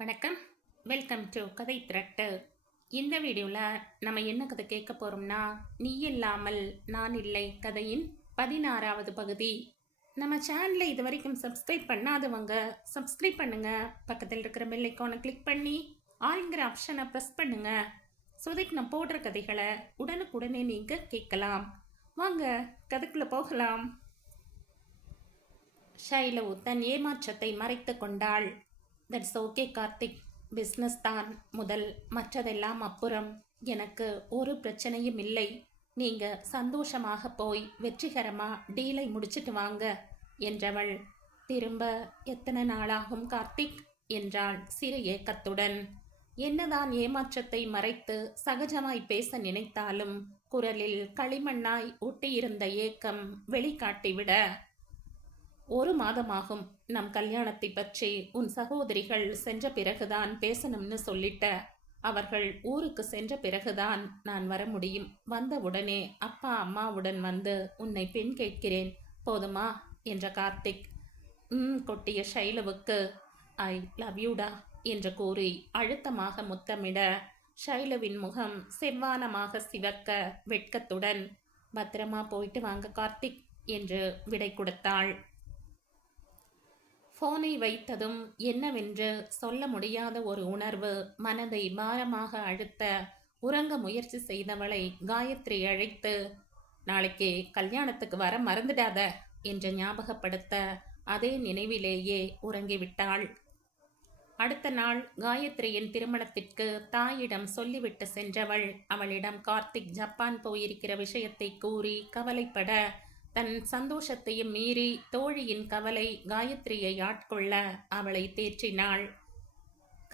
வணக்கம். Welcome to கதை திரட்டு. இந்த வீடியோவில் நம்ம என்ன கதை கேட்க போகிறோம்னா, நீ இல்லாமல் நான் இல்லை கதையின் 16வது பகுதி. நம்ம சேனலை இது வரைக்கும் சப்ஸ்கிரைப் பண்ணாதவங்க சப்ஸ்கிரைப் பண்ணுங்க. பக்கத்தில் இருக்கிற பெல் ஐக்கானை கிளிக் பண்ணி ஆளுங்கிற ஆப்ஷனை ப்ரெஸ் பண்ணுங்க. ஸோ தட் நான் போடுற கதைகளை உடனுக்குடனே நீங்கள் கேட்கலாம். வாங்க கதைக்குள்ளே போகலாம். ஷைலு தன் ஏமாற்றத்தை மறைத்து கொண்டாள். தட்ஸ் ஓகே கார்த்திக், பிஸ்னஸ் தான் முதல், மற்றதெல்லாம் அப்புறம். எனக்கு ஒரு பிரச்சனையும் இல்லை. நீங்கள் சந்தோஷமாக போய் வெற்றிகரமாக டீலை முடிச்சிட்டு வாங்க என்றவள். திரும்ப எத்தனை நாளாகும் கார்த்திக் என்றாள் சிறு ஏக்கத்துடன். என்னதான் ஏமாற்றத்தை மறைத்து சகஜமாய் பேச நினைத்தாலும் குரலில் களிமண்ணாய் ஒட்டியிருந்த ஏக்கம் வெளிக்காட்டிவிட, ஒரு மாதமாகும். நம் கல்யாணத்தை பற்றி உன் சகோதரிகள் சென்ற பிறகுதான் பேசணும்னு சொல்லிட்ட. அவர்கள் ஊருக்கு சென்ற பிறகுதான் நான் வர முடியும். வந்தவுடனே அப்பா அம்மாவுடன் வந்து உன்னை பெண் கேட்கிறேன், போதுமா என்ற கார்த்திக் கொட்டிய ஷைலுவுக்கு ஐ லவ் யூடா என்று கூறி அழுத்தமாக முத்தமிட, ஷைலுவின் முகம் செவ்வானமாக சிவக்க வெட்கத்துடன் பத்திரமா போயிட்டு வாங்க கார்த்திக் என்று விடை கொடுத்தாள். போனை வைத்ததும் என்னவென்று சொல்ல முடியாத ஒரு உணர்வு மனதை பாரமாக அழுத்த, உறங்க முயற்சி செய்தவளை காயத்ரி அழைத்து, நாளைக்கு கல்யாணத்துக்கு வர மறந்துடாத என்று ஞாபகப்படுத்த அதே நினைவிலேயே உறங்கிவிட்டாள். அடுத்த நாள் காயத்ரியின் திருமணத்திற்கு தாயிடம் சொல்லிவிட்டு சென்றவள் அவளிடம் கார்த்திக் ஜப்பான் போயிருக்கிற விஷயத்தை கூறி கவலைப்பட, தன் சந்தோஷத்தையும் மீறி தோழியின் கவலை காயத்ரியை ஆட்கொள்ள அவளை தேற்றினாள்.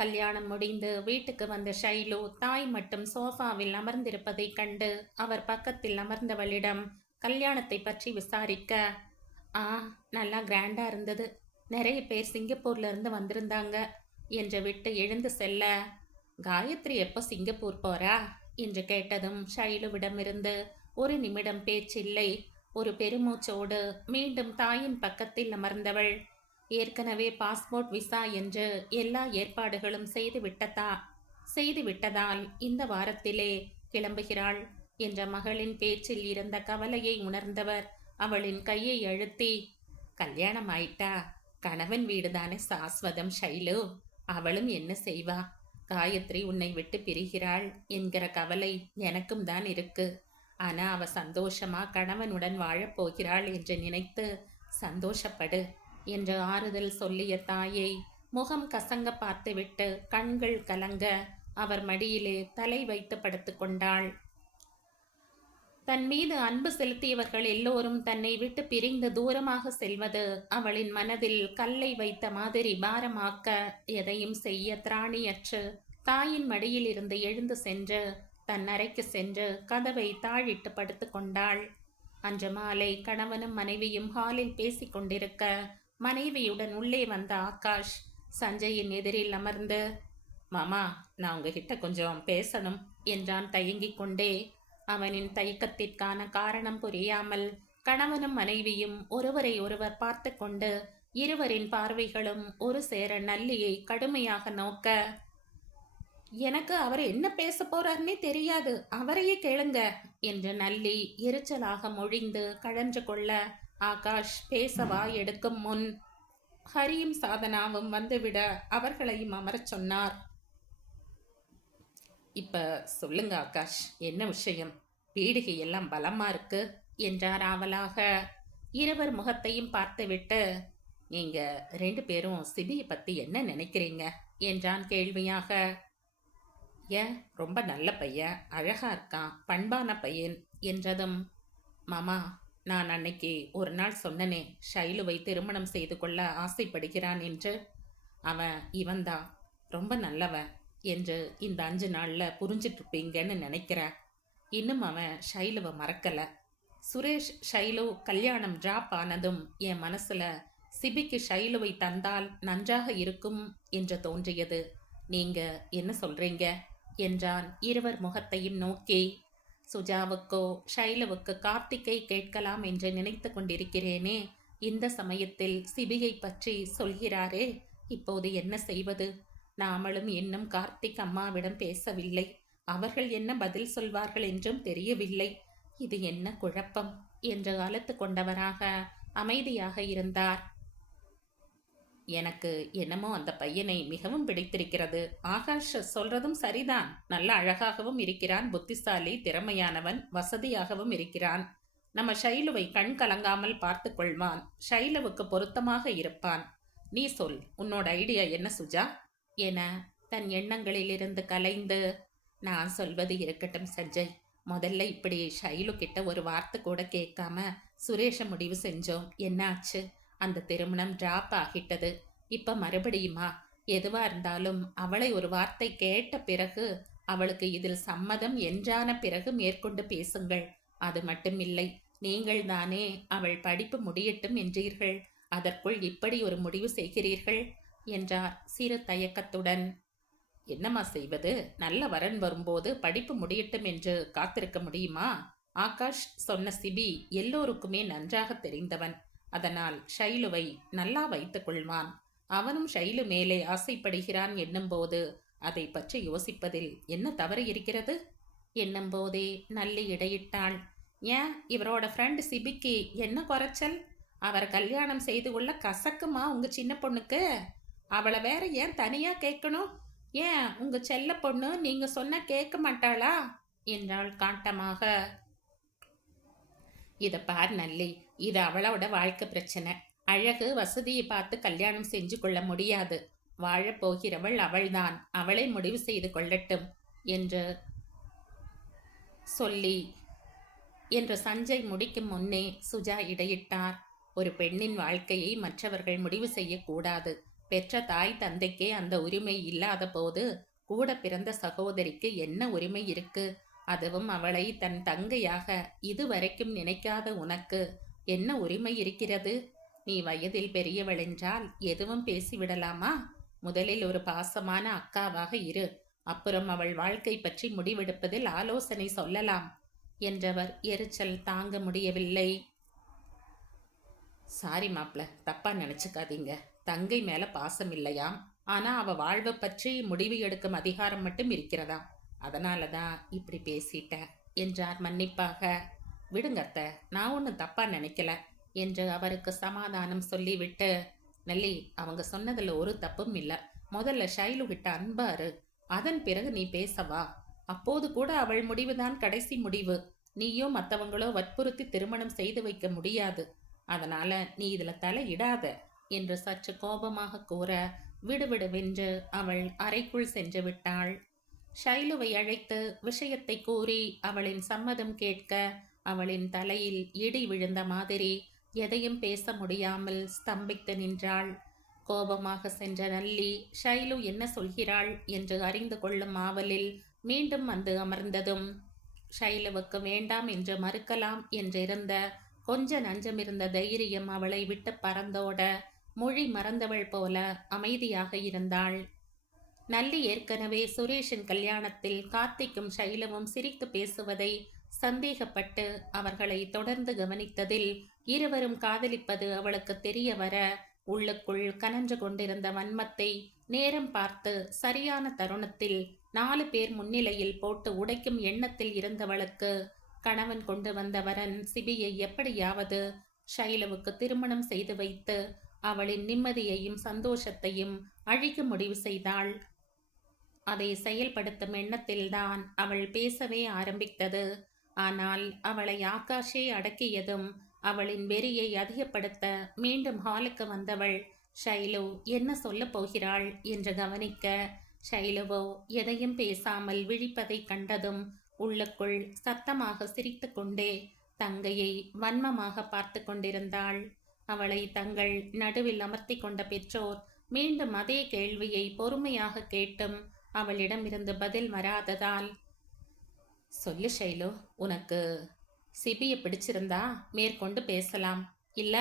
கல்யாணம் முடிந்து வீட்டுக்கு வந்த ஷைலு தாய் மட்டும் சோஃபாவில் அமர்ந்திருப்பதை கண்டு அவர் பக்கத்தில் அமர்ந்தவளிடம் கல்யாணத்தை பற்றி விசாரிக்க, நல்லா கிராண்டா இருந்தது, நிறைய பேர் சிங்கப்பூர்ல இருந்து வந்திருந்தாங்க என்று விட்டு எழுந்து செல்ல, காயத்ரி எப்போ சிங்கப்பூர் போறா என்று கேட்டதும் ஷைலுவிடமிருந்து ஒரு நிமிடம் பேச்சில்லை. ஒரு பெருமூச்சோடு மீண்டும் தாயின் பக்கத்தில் அமர்ந்தவள், ஏற்கனவே பாஸ்போர்ட் விசா என்று எல்லா ஏற்பாடுகளும் செய்துவிட்டதால் இந்த வாரத்திலே கிளம்புகிறாள் என்ற மகளின் பேச்சில் இருந்த கவலையை உணர்ந்தவர் அவளின் கையை அழுத்தி, கல்யாணம் ஆயிட்டா, கணவன் வீடுதானே சாஸ்வதம் ஷைலு, அவளும் என்ன செய்வா? காயத்ரி உன்னை விட்டு பிரிகிறாள் என்கிற கவலை எனக்கும் தான் இருக்கு. ஆனா அவ சந்தோஷமா கணவனுடன் வாழப்போகிறாள் என்று நினைத்து சந்தோஷப்படு என்று ஆறுதல் சொல்லிய தாயை முகம் கசங்க பார்த்துவிட்டு கண்கள் கலங்க அவர் மடியிலே தலை வைத்து படுத்து கொண்டாள். தன் மீது அன்பு செலுத்தியவர்கள் எல்லோரும் தன்னை விட்டு பிரிந்து தூரமாக செல்வது அவளின் மனதில் கல்லை வைத்த மாதிரி பாரமாக்க, எதையும் செய்ய திராணியற்று தாயின் மடியில் இருந்து எழுந்து சென்று தன் அறைக்கு சென்று கதவை தாழிட்டு படுத்து கொண்டாள். அன்று மாலை கணவனும் மனைவியும் ஹாலில் பேசிக் கொண்டிருக்க, மனைவியுடன் உள்ளே வந்த ஆகாஷ் சஞ்சயின் எதிரில் அமர்ந்து, மாமா, நான் உங்ககிட்ட கொஞ்சம் பேசணும் என்றான் தயங்கிக் கொண்டே. அவனின் தயக்கத்திற்கான காரணம் புரியாமல் கணவனும் மனைவியும் ஒருவரை ஒருவர் பார்த்து கொண்டு இருவரின் பார்வைகளும் ஒரு சேர நல்லியை கடுமையாக நோக்க, எனக்கு அவர் என்ன பேச போறாருன்னே தெரியாது, அவரையே கேளுங்க என்று நல்லி எரிச்சலாக மொழிந்து கழன்று கொள்ள, ஆகாஷ் பேசவா எடுக்கும் முன் ஹரியும் சாதனாவும் வந்துவிட அவர்களையும் அமரச் சொன்னார். இப்ப சொல்லுங்க ஆகாஷ், என்ன விஷயம்? பீடிகை எல்லாம் பலமா இருக்கு என்றார் ஆவலாக. இருவர் முகத்தையும் பார்த்துவிட்டு, நீங்க 2 பேரும் சிபியை பத்தி என்ன நினைக்கிறீங்க என்றான் கேள்வியாக. ஏன், ரொம்ப நல்ல பையன், அழகா இருக்கான், பண்பான பையன் என்றதும், மாமா, நான் அன்னைக்கு ஒரு நாள் சொன்னனே ஷைலுவை திருமணம் செய்து கொள்ள ஆசைப்படுகிறான் என்று, அவன் இவன்தான், ரொம்ப நல்லவன் என்று இந்த 5 நாளில் புரிஞ்சிட்ருப்பீங்கன்னு நினைக்கிறேன். இன்னும் அவன் ஷைலுவை மறக்கலை. சுரேஷ் ஷைலு கல்யாணம் டிராப் ஆனதும் என் மனசில் சிபிக்கு ஷைலுவை தந்தால் நன்றாக இருக்கும் என்று தோன்றியது. நீங்க என்ன சொல்றீங்க என்றான் இருவர் முகத்தையும் நோக்கி. சுஜாவுக்கோ ஷைலுவுக்கு கார்த்திக்கை கேட்கலாம் என்று நினைத்து கொண்டிருக்கிறேனே, இந்த சமயத்தில் சிபியை பற்றி சொல்கிறாரே, இப்போது என்ன செய்வது? நாமளும் இன்னும் கார்த்திக் அம்மாவிடம் பேசவில்லை. அவர்கள் என்ன பதில் சொல்வார்கள் என்றும் தெரியவில்லை. இது என்ன குழப்பம் என்று அலுத்து கொண்டவராக அமைதியாக இருந்தார். எனக்கு என்னமோ அந்த பையனை மிகவும் பிடித்திருக்கிறது. ஆகாஷ் சொல்றதும் சரிதான். நல்ல அழகாகவும் இருக்கிறான், புத்திசாலி, திறமையானவன், வசதியாகவும் இருக்கிறான். நம்ம ஷைலுவை கண் கலங்காமல் பார்த்து கொள்வான். ஷைலுவுக்கு பொருத்தமாக இருப்பான். நீ சொல், உன்னோட ஐடியா என்ன சுஜா என தன் எண்ணங்களிலிருந்து கலைந்து, நான் சொல்வது இருக்கட்டும் சஞ்சய். முதல்ல இப்படி ஷைலு கிட்ட ஒரு வார்த்தை கூட கேட்காம சுரேஷ முடிவு செஞ்சோம். என்னாச்சு? அந்த திருமணம் டிராப் ஆகிட்டது. இப்ப மறுபடியுமா? எதுவா இருந்தாலும் அவளை ஒரு வார்த்தை கேட்ட பிறகு, அவளுக்கு இதில் சம்மதம் என்றான பிறகு மேற்கொண்டு பேசுங்கள். அது மட்டுமில்லை, நீங்கள் தானே அவள் படிப்பு முடியட்டும் என்றீர்கள். அதற்குள் இப்படி ஒரு முடிவு செய்கிறீர்கள் என்றார் சிறு தயக்கத்துடன். என்னம்மா செய்வது? நல்ல வரன் வரும்போது படிப்பு முடியட்டும் என்று காத்திருக்க முடியுமா? ஆகாஷ் சொன்ன சிபி எல்லோருக்குமே நன்றாக தெரிந்தவன். அதனால் ஷைலுவை நல்லா வைத்துக் கொள்வான். அவனும் ஷைலு மேலே ஆசைப்படுகிறான் என்னும்போது அதை பற்றி யோசிப்பதில் என்ன தவறு இருக்கிறது? என்னும்போதே நல்லி இடையிட்டாள். ஏன், இவரோட ஃப்ரெண்ட் சிபிக்கு என்ன குறைச்சல்? அவர் கல்யாணம் செய்து கொள்ள கசக்குமா உங்க சின்ன பொண்ணுக்கு? அவளை வேற ஏன் தனியா கேட்கணும்? ஏன் உங்க செல்ல பொண்ணு நீங்க சொன்ன கேட்க மாட்டாளா என்றாள் காட்டமாக. இத பார் நல்லி, இது அவளோட வாழ்க்கை பிரச்சனை. அழகு வசதியை பார்த்து கல்யாணம் செஞ்சு கொள்ள முடியாது. வாழப்போகிறவள் அவள்தான். அவளை முடிவு செய்து கொள்ளட்டும் என்று சொல்லி என்று சஞ்சய் முடிக்கும் முன்னே சுஜா இடையிட்டார். ஒரு பெண்ணின் வாழ்க்கையை மற்றவர்கள் முடிவு செய்யக்கூடாது. பெற்ற தாய் தந்தைக்கே அந்த உரிமை இல்லாத போது கூட பிறந்த சகோதரிக்கு என்ன உரிமை இருக்கு? அதுவும் அவளை தன் தங்கையாக இதுவரைக்கும் நினைக்காத உனக்கு என்ன உரிமை இருக்கிறது? நீ வயதில் பெரியவளென்றால் எதுவும் பேசிவிடலாமா? முதலில் ஒரு பாசமான அக்காவாக இரு. அப்புறம் அவள் வாழ்க்கை பற்றி முடிவெடுப்பதில் ஆலோசனை சொல்லலாம் என்றவர் எரிச்சல் தாங்க முடியவில்லை. சாரி மாப்ள, தப்பா நினைச்சுக்காதீங்க. தங்கை மேல பாசம் இல்லையாம். ஆனா அவ வாழ்வை பற்றி முடிவு எடுக்கும் அதிகாரம் மட்டும் இருக்கிறதாம். அதனாலதான் இப்படி பேசிட்டேன் என்றார் மன்னிப்பாக. விடுங்கத்த, நான் ஒன்றும் தப்பா நினைக்கல என்று அவருக்கு சமாதானம் சொல்லிவிட்டு, நல்லி, அவங்க சொன்னதுல ஒரு தப்பும் இல்லை. முதல்ல ஷைலு கிட்ட அன்பாரு, அதன் பிறகு நீ பேசவா. அப்போது கூட அவள் முடிவுதான் கடைசி முடிவு. நீயோ மற்றவங்களோ வற்புறுத்தி திருமணம் செய்து வைக்க முடியாது. அதனால நீ இதுல தலையிடாத என்று சற்று கோபமாக கூற, விடுவிடுவென்று அவள் அறைக்குள் சென்று விட்டாள். ஷைலுவை அழைத்து விஷயத்தை கூறி அவளின் சம்மதம் கேட்க, அவளின் தலையில் இடி விழுந்த மாதிரி எதையும் பேச முடியாமல் ஸ்தம்பித்து நின்றாள். கோபமாக சென்ற நல்லி ஷைலு என்ன சொல்கிறாள் என்று அறிந்து கொள்ளும் ஆவலில் மீண்டும் வந்து அமர்ந்ததும், ஷைலுவுக்கு வேண்டாம் என்று மறுக்கலாம் என்றிருந்த கொஞ்ச நஞ்சமிருந்த தைரியம் அவளை விட்டு பறந்தோட மொழி மறந்தவள் போல அமைதியாக இருந்தாள். நல்லி ஏற்கனவே சுரேஷின் கல்யாணத்தில் கார்த்திக்கும் ஷைலுவும் சிரித்து பேசுவதை சந்தேகப்பட்டு அவர்களை தொடர்ந்து கவனித்ததில் இருவரும் காதலிப்பது அவளுக்கு தெரிய வர, உள்ளுக்குள் கனன்று கொண்டிருந்த வன்மத்தை நேரம் பார்த்து சரியான தருணத்தில் 4 பேர் முன்னிலையில் போட்டு உடைக்கும் எண்ணத்தில் இருந்தவளுக்கு, கணவன் கொண்டு வந்த வரன் சிபியை எப்படியாவது ஷைலுவுக்கு திருமணம் செய்து வைத்து அவளின் நிம்மதியையும் சந்தோஷத்தையும் அழிக்க முடிவு செய்தாள். அதை செயல்படுத்தும் எண்ணத்தில்தான் அவள் பேசவே ஆரம்பித்தது. ஆனால் அவளை ஆகாஷே அடக்கியதும் அவளின் வெறியை அதிகப்படுத்த மீண்டும் ஹாலுக்கு வந்தவள் ஷைலு என்ன சொல்ல போகிறாள் என்று கவனிக்க, ஷைலுவோ எதையும் பேசாமல் விழிப்பதை கண்டதும் உள்ளுக்குள் சத்தமாக சிரித்து கொண்டே தங்கையை வன்மமாக பார்த்து கொண்டிருந்தாள். அவளை தங்கள் நடுவில் அமர்த்தி கொண்ட பெற்றோர் மீண்டும் அதே கேள்வியை பொறுமையாக கேட்டும் அவளிடமிருந்து பதில் வராததால், சொல்லு ஷைலு, உனக்கு சிபியை பிடிச்சிருந்தா மேற்கொண்டு பேசலாம், இல்ல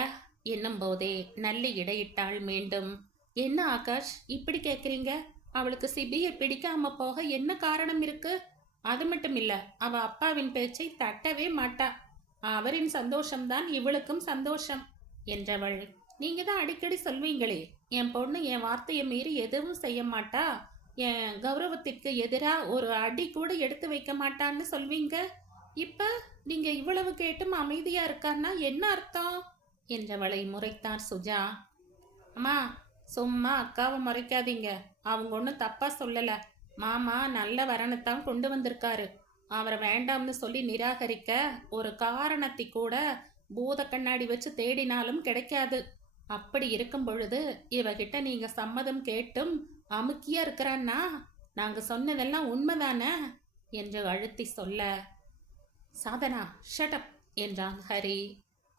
என்னும் போதே நல்லி இடையிட்டாள் மீண்டும். என்ன ஆகாஷ் இப்படி கேட்குறீங்க? அவளுக்கு சிபியை பிடிக்காம போக என்ன காரணம் இருக்கு? அது மட்டும் இல்ல, அவ அப்பாவின் பேச்சை தட்டவே மாட்டா. அவரின் சந்தோஷம்தான் இவளுக்கும் சந்தோஷம் என்றவள். நீங்க தான் அடிக்கடி சொல்வீங்களே, என் பொண்ணு என் வார்த்தையை மீறி எதுவும் செய்ய மாட்டா, என் கௌரவத்திற்கு எதிரா ஒரு அடி கூட எடுத்து வைக்க மாட்டான்னு சொல்வீங்க. இப்ப நீங்க இவ்வளவு கேட்டும் அமைதியா இருக்கான்னா என்ன அர்த்தம் என்றவளை முறைத்தார் சுஜா. அம்மா, சும்மா அக்காவை முறைக்காதீங்க. அவங்க ஒன்றும் தப்பா சொல்லல. மாமா நல்ல வரனைத்தான் கொண்டு வந்திருக்காரு. அவரை வேண்டாம்னு சொல்லி நிராகரிக்க ஒரு காரணத்தை கூட பூத கண்ணாடி வச்சு தேடினாலும் கிடைக்காது. அப்படி இருக்கும் பொழுது இவகிட்ட நீங்க சம்மதம் கேட்டும் அமுக்கியா இருக்கிறான்னா நாங்க சொன்னதெல்லாம் உண்மைதானே என்று அழுத்தி சொல்ல, சாதனா ஷட்டப் என்றான் ஹரி.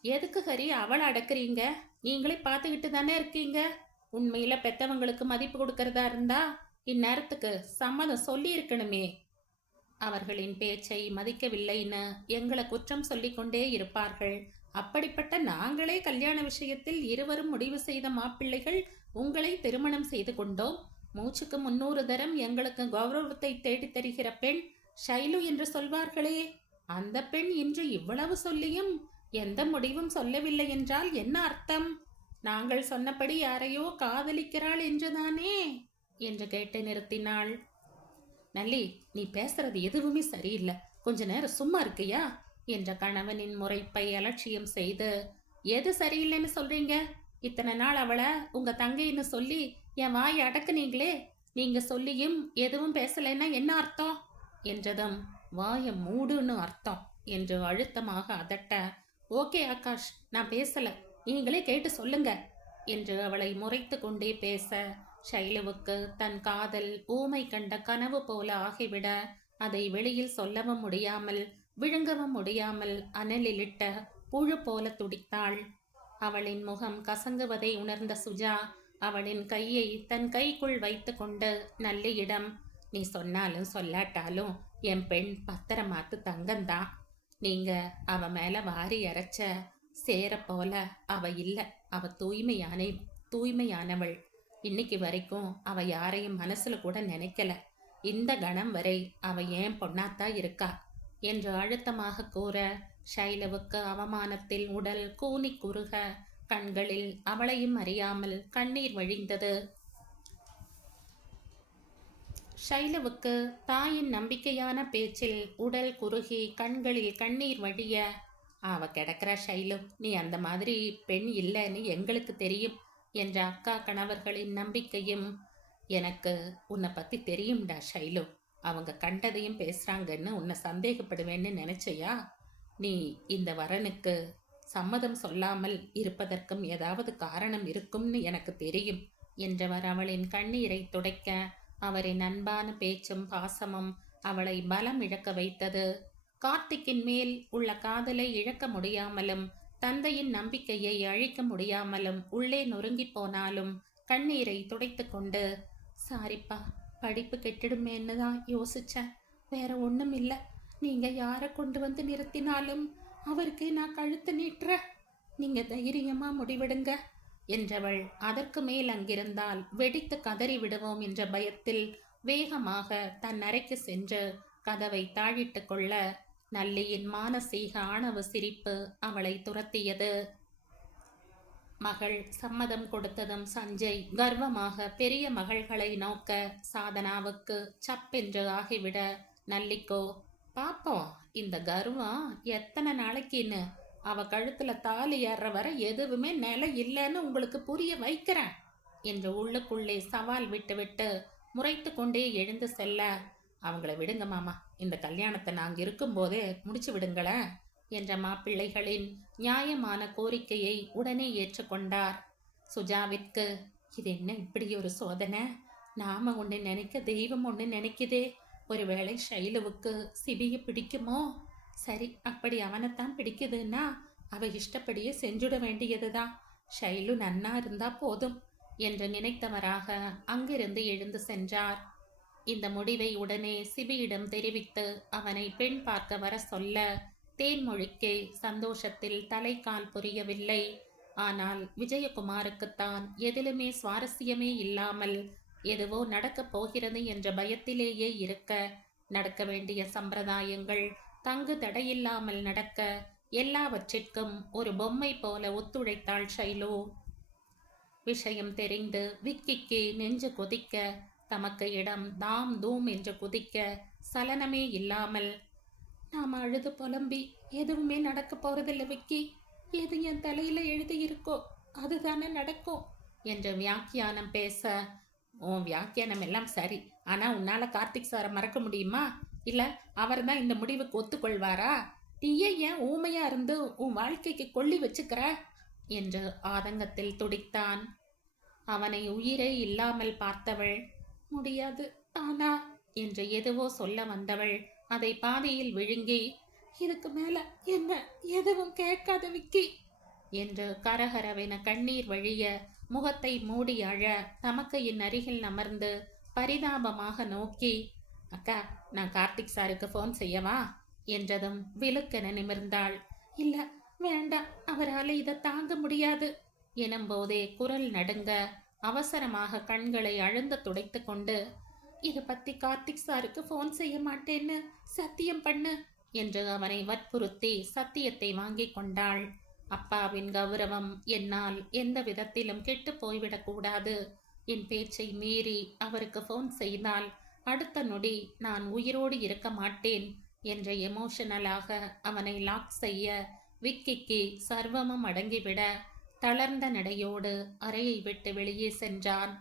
எதுக்கு ஹரி அவளை அடக்குறீங்க? நீங்களே பார்த்துக்கிட்டு தானே இருக்கீங்க. உண்மையில பெத்தவங்களுக்கு மதிப்பு கொடுக்கறதா இருந்தா இந்நேரத்துக்கு சம்மதம் சொல்லி இருக்கணுமே. அவர்களின் பேச்சை மதிக்கவில்லைன்னு எங்களை குற்றம் சொல்லிக் கொண்டே இருப்பார்கள். அப்படிப்பட்ட நாங்களே கல்யாண விஷயத்தில் இருவரும் முடிவு செய்த மாப்பிள்ளைகள் உங்களை திருமணம் செய்து கொண்டோம். மூச்சுக்கு 300 தரம் எங்களுக்கு கௌரவத்தை தேடித் தருகிற பெண் ஷைலு என்று சொல்வார்களே, அந்த பெண் இன்று இவ்வளவு சொல்லியும் எந்த முடிவும் சொல்லவில்லை என்றால் என்ன அர்த்தம்? நாங்கள் சொன்னபடி யாரையோ காதலிக்கிறாள் என்றுதானே என்று கேட்டு நிறுத்தினாள். நல்லி, நீ பேசுறது எதுவுமே சரியில்லை. கொஞ்ச நேரம் சும்மா இருக்கியா என்ற கணவனின் முறைப்பை அலட்சியம் செய்து, எது சரியில்லைன்னு சொல்றீங்க? இத்தனை நாள் அவளை உங்க தங்கைன்னு சொல்லி என் வாயை அடக்குனீங்களே, நீங்க சொல்லியும் எதுவும் பேசலைன்னா என்ன அர்த்தம் என்றதும், வாயை மூடுன்னு அர்த்தம் என்று அழுத்தமாக அதட்ட, ஓகே ஆகாஷ், நான் பேசல, நீங்களே கேட்டு சொல்லுங்க என்று அவளை முறைத்து கொண்டே பேச, ஷைலுவுக்கு தன் காதல் ஊமை கண்ட கனவு போல ஆகிவிட அதை வெளியில் சொல்லவும் முடியாமல் விழுங்கவும் முடியாமல் அனலிலிட்ட புழு போல துடித்தாள். அவளின் முகம் கசங்குவதை உணர்ந்த சுஜா அவளின் கையை தன் கைக்குள் வைத்து கொண்டு நல்லியிடம், நீ சொன்னாலும் சொல்லாட்டாலும் என் பெண் பத்திரமாத்து தங்கந்தான். நீங்க அவ மேல வாரி அரைச்ச சேர போல அவ இல்ல. அவ தூய்மையானவள். இன்னைக்கு வரைக்கும் அவ யாரையும் மனசுல கூட நினைக்கல. இந்த கணம் வரை அவ ஏன் பொண்ணாத்தா இருக்கா என்று அழுத்தமாக கூற, ஷைலுவுக்கு அவமானத்தில் உடல் கூனி குறுக கண்களில் அவளையும் அறியாமல் கண்ணீர் வழிந்தது. ஷைலுவுக்கு தாயின் நம்பிக்கையான பேச்சில் உடல் குறுகி கண்களில் கண்ணீர் வழிய, அவ கிடக்கிற ஷைலு, நீ அந்த மாதிரி பெண் இல்லைன்னு எங்களுக்கு தெரியும் என்ற அக்கா கணவர்களின் நம்பிக்கையும், எனக்கு உன்னை பத்தி தெரியும்டா ஷைலு, அவங்க கண்டதையும் பேசுறாங்கன்னு உன்னை சந்தேகப்படுவேன்னு நினைச்சையா? நீ இந்த வரனுக்கு சம்மதம் சொல்லாமல் இருப்பதற்கும் ஏதாவது காரணம் இருக்கும்னு எனக்கு தெரியும் என்றவர் அவளின் கண்ணீரை துடைக்க, அவரின் அன்பான பேச்சும் பாசமும் அவளை பலம் இழக்க வைத்தது. கார்த்திக்கின் மேல் உள்ள காதலை இழக்க முடியாமலும் தந்தையின் நம்பிக்கையை அழிக்க முடியாமலும் உள்ளே நொறுங்கி போனாலும் கண்ணீரை துடைத்து கொண்டு, சாரிப்பா, படிப்பு கெட்டிடுமேன்னு தான் யோசிச்சேன், வேற ஒன்றும் இல்லை. நீங்க யாரை கொண்டு வந்து நிறுத்தினாலும் அவருக்கு நான் கழுத்து நீட்டுற, நீங்க தைரியமா முடிவெடுங்க என்றவள் அதற்கு மேல் அங்கிருந்தால் வெடித்து கதறி விடுவோம் என்ற பயத்தில் வேகமாக தன் அறைக்கு சென்று கதவை தாழிட்டு கொள்ள, நல்லியின் மானசீக ஆணவ சிரிப்பு அவளை துரத்தியது. மகள் சம்மதம் கொடுத்ததும் சஞ்சய் கர்வமாக பெரிய மகள்களை நோக்க, சாதனாவுக்கு சப்பென்று ஆகிவிட, நல்லிக்கோ பாப்போம் இந்த கர்வம் எத்தனை நாளைக்குன்னு, அவ கழுத்துல தாலி ஏற வர எதுவுமே நிலை இல்லைன்னு உங்களுக்கு புரிய வைக்கிறேன் என்று உள்ளுக்குள்ளே சவால் விட்டு முறைத்து கொண்டே எழுந்து செல்ல, அவங்கள விடுங்க மாமா, இந்த கல்யாணத்தை நாங்க இருக்கும்போதே முடிச்சு விடுங்களேன் என்ற மாப்பிள்ளைகளின் நியாயமான கோரிக்கையை உடனே ஏற்றுக்கொண்டார். சுஜாவிற்கு இது என்ன இப்படி ஒரு சோதனை? நாம ஒன்று நினைக்க தெய்வம் ஒன்று நினைக்குதே. ஒருவேளை ஷைலுவுக்கு சிபியை பிடிக்குமோ? சரி, அப்படி அவனைத்தான் பிடிக்குதுன்னா அவ இஷ்டப்படியே செஞ்சுட வேண்டியதுதான். ஷைலு நன்னா இருந்தா போதும் என்று நினைத்தவராக அங்கிருந்து எழுந்து சென்றார். இந்த முடிவை உடனே சிபியிடம் தெரிவித்து அவனை பெண் பார்க்க வர சொல்ல, தேன்மொழிக்கே சந்தோஷத்தில் தலைக்கால் புரியவில்லை. ஆனால் விஜயகுமாருக்குத்தான் எதிலுமே சுவாரஸ்யமே இல்லாமல் எதுவோ நடக்கப் போகிறது என்ற பயத்திலேயே இருக்க, நடக்க வேண்டிய சம்பிரதாயங்கள் தங்கு தடையில்லாமல் நடக்க எல்லாவற்றிற்கும் ஒரு பொம்மை போல ஒத்துழைத்தாள் ஷைலு. விஷயம் தெரிந்து விக்கிக்கு நெஞ்சு கொதிக்க, தமக்கு இடம் தாம் தூம் என்று குதிக்க சலனமே இல்லாமல், நாம அழுது புலம்பி எதுவுமே நடக்க போறதில்ல விக்கி, எது என் தலையில எழுதியிருக்கோ அதுதானே நடக்கும் என்று வியாக்கியானம் பேச, உன் வியாக்கியானம் எல்லாம் சரி, ஆனா உன்னால கார்த்திக் சாரை மறக்க முடியுமா? இல்ல அவர் தான் இந்த முடிவுக்கு ஒத்துக்கொள்வாரா? நீயே ஏன் ஊமையா இருந்து உன் வாழ்க்கைக்கு கொள்ளி வச்சுக்கிற என்று ஆதங்கத்தில் துடித்தான். அவனை உயிரே இல்லாமல் பார்த்தவள், முடியாது ஆனா என்று எதுவோ சொல்ல வந்தவள் அதை பாதியில் விழுங்கி, இதுக்கு மேல என்ன எதுவும் கேட்காத விக்கி என்று கரகரவென கண்ணீர் வழிய முகத்தை மூடி அழ, தமக்கையின் அருகில் அமர்ந்து பரிதாபமாக நோக்கி, அக்கா நான் கார்த்திக் சாருக்கு ஃபோன் செய்யவா என்றதும் விழுக்கென நிமிர்ந்தாள். இல்ல வேண்டாம், அவரால் இதை தாங்க முடியாது எனும்போதே குரல் நடுங்க அவசரமாக கண்களை அழுந்த துடைத்து கொண்டு, இதை பத்தி கார்த்திக் சாருக்கு ஃபோன் செய்ய மாட்டேன்னு சத்தியம் பண்ணு என்று அவனை வற்புறுத்தி சத்தியத்தை வாங்கி கொண்டாள். அப்பாவின் கௌரவம் என்னால் எந்த விதத்திலும் கெட்டு போய்விடக்கூடாது. என் பேச்சை மீறி அவருக்கு ஃபோன் செய்தால் அடுத்த நொடி நான் உயிரோடு இருக்க மாட்டேன் என்ற எமோஷனலாக அவனை லாக் செய்ய, விக்கிக்கு சர்வமும் அடங்கிவிட தளர்ந்த நடையோடு அறையை விட்டு வெளியே சென்றான்.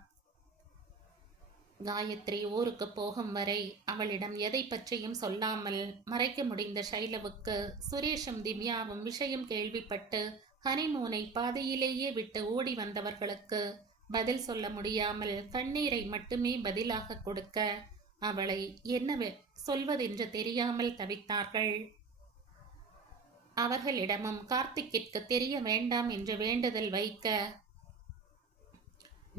காயத்ரி ஊருக்கு போகும் வரை அவளிடம் எதை பற்றியும் சொல்லாமல் மறைக்க முடிந்த ஷைலவுக்கு சுரேஷும் திவ்யாவும் விஷயம் கேள்விப்பட்டு ஹனிமூனை பாதையிலேயே விட்டு ஓடி வந்தவர்களுக்கு பதில் சொல்ல முடியாமல் கண்ணீரை மட்டுமே பதிலாக கொடுக்க அவளை என்ன சொல்வதென்று தெரியாமல் தவித்தார்கள். அவர்களிடமும் கார்த்திக்கிற்கு தெரிய வேண்டாம் என்று வேண்டுதல் வைக்க,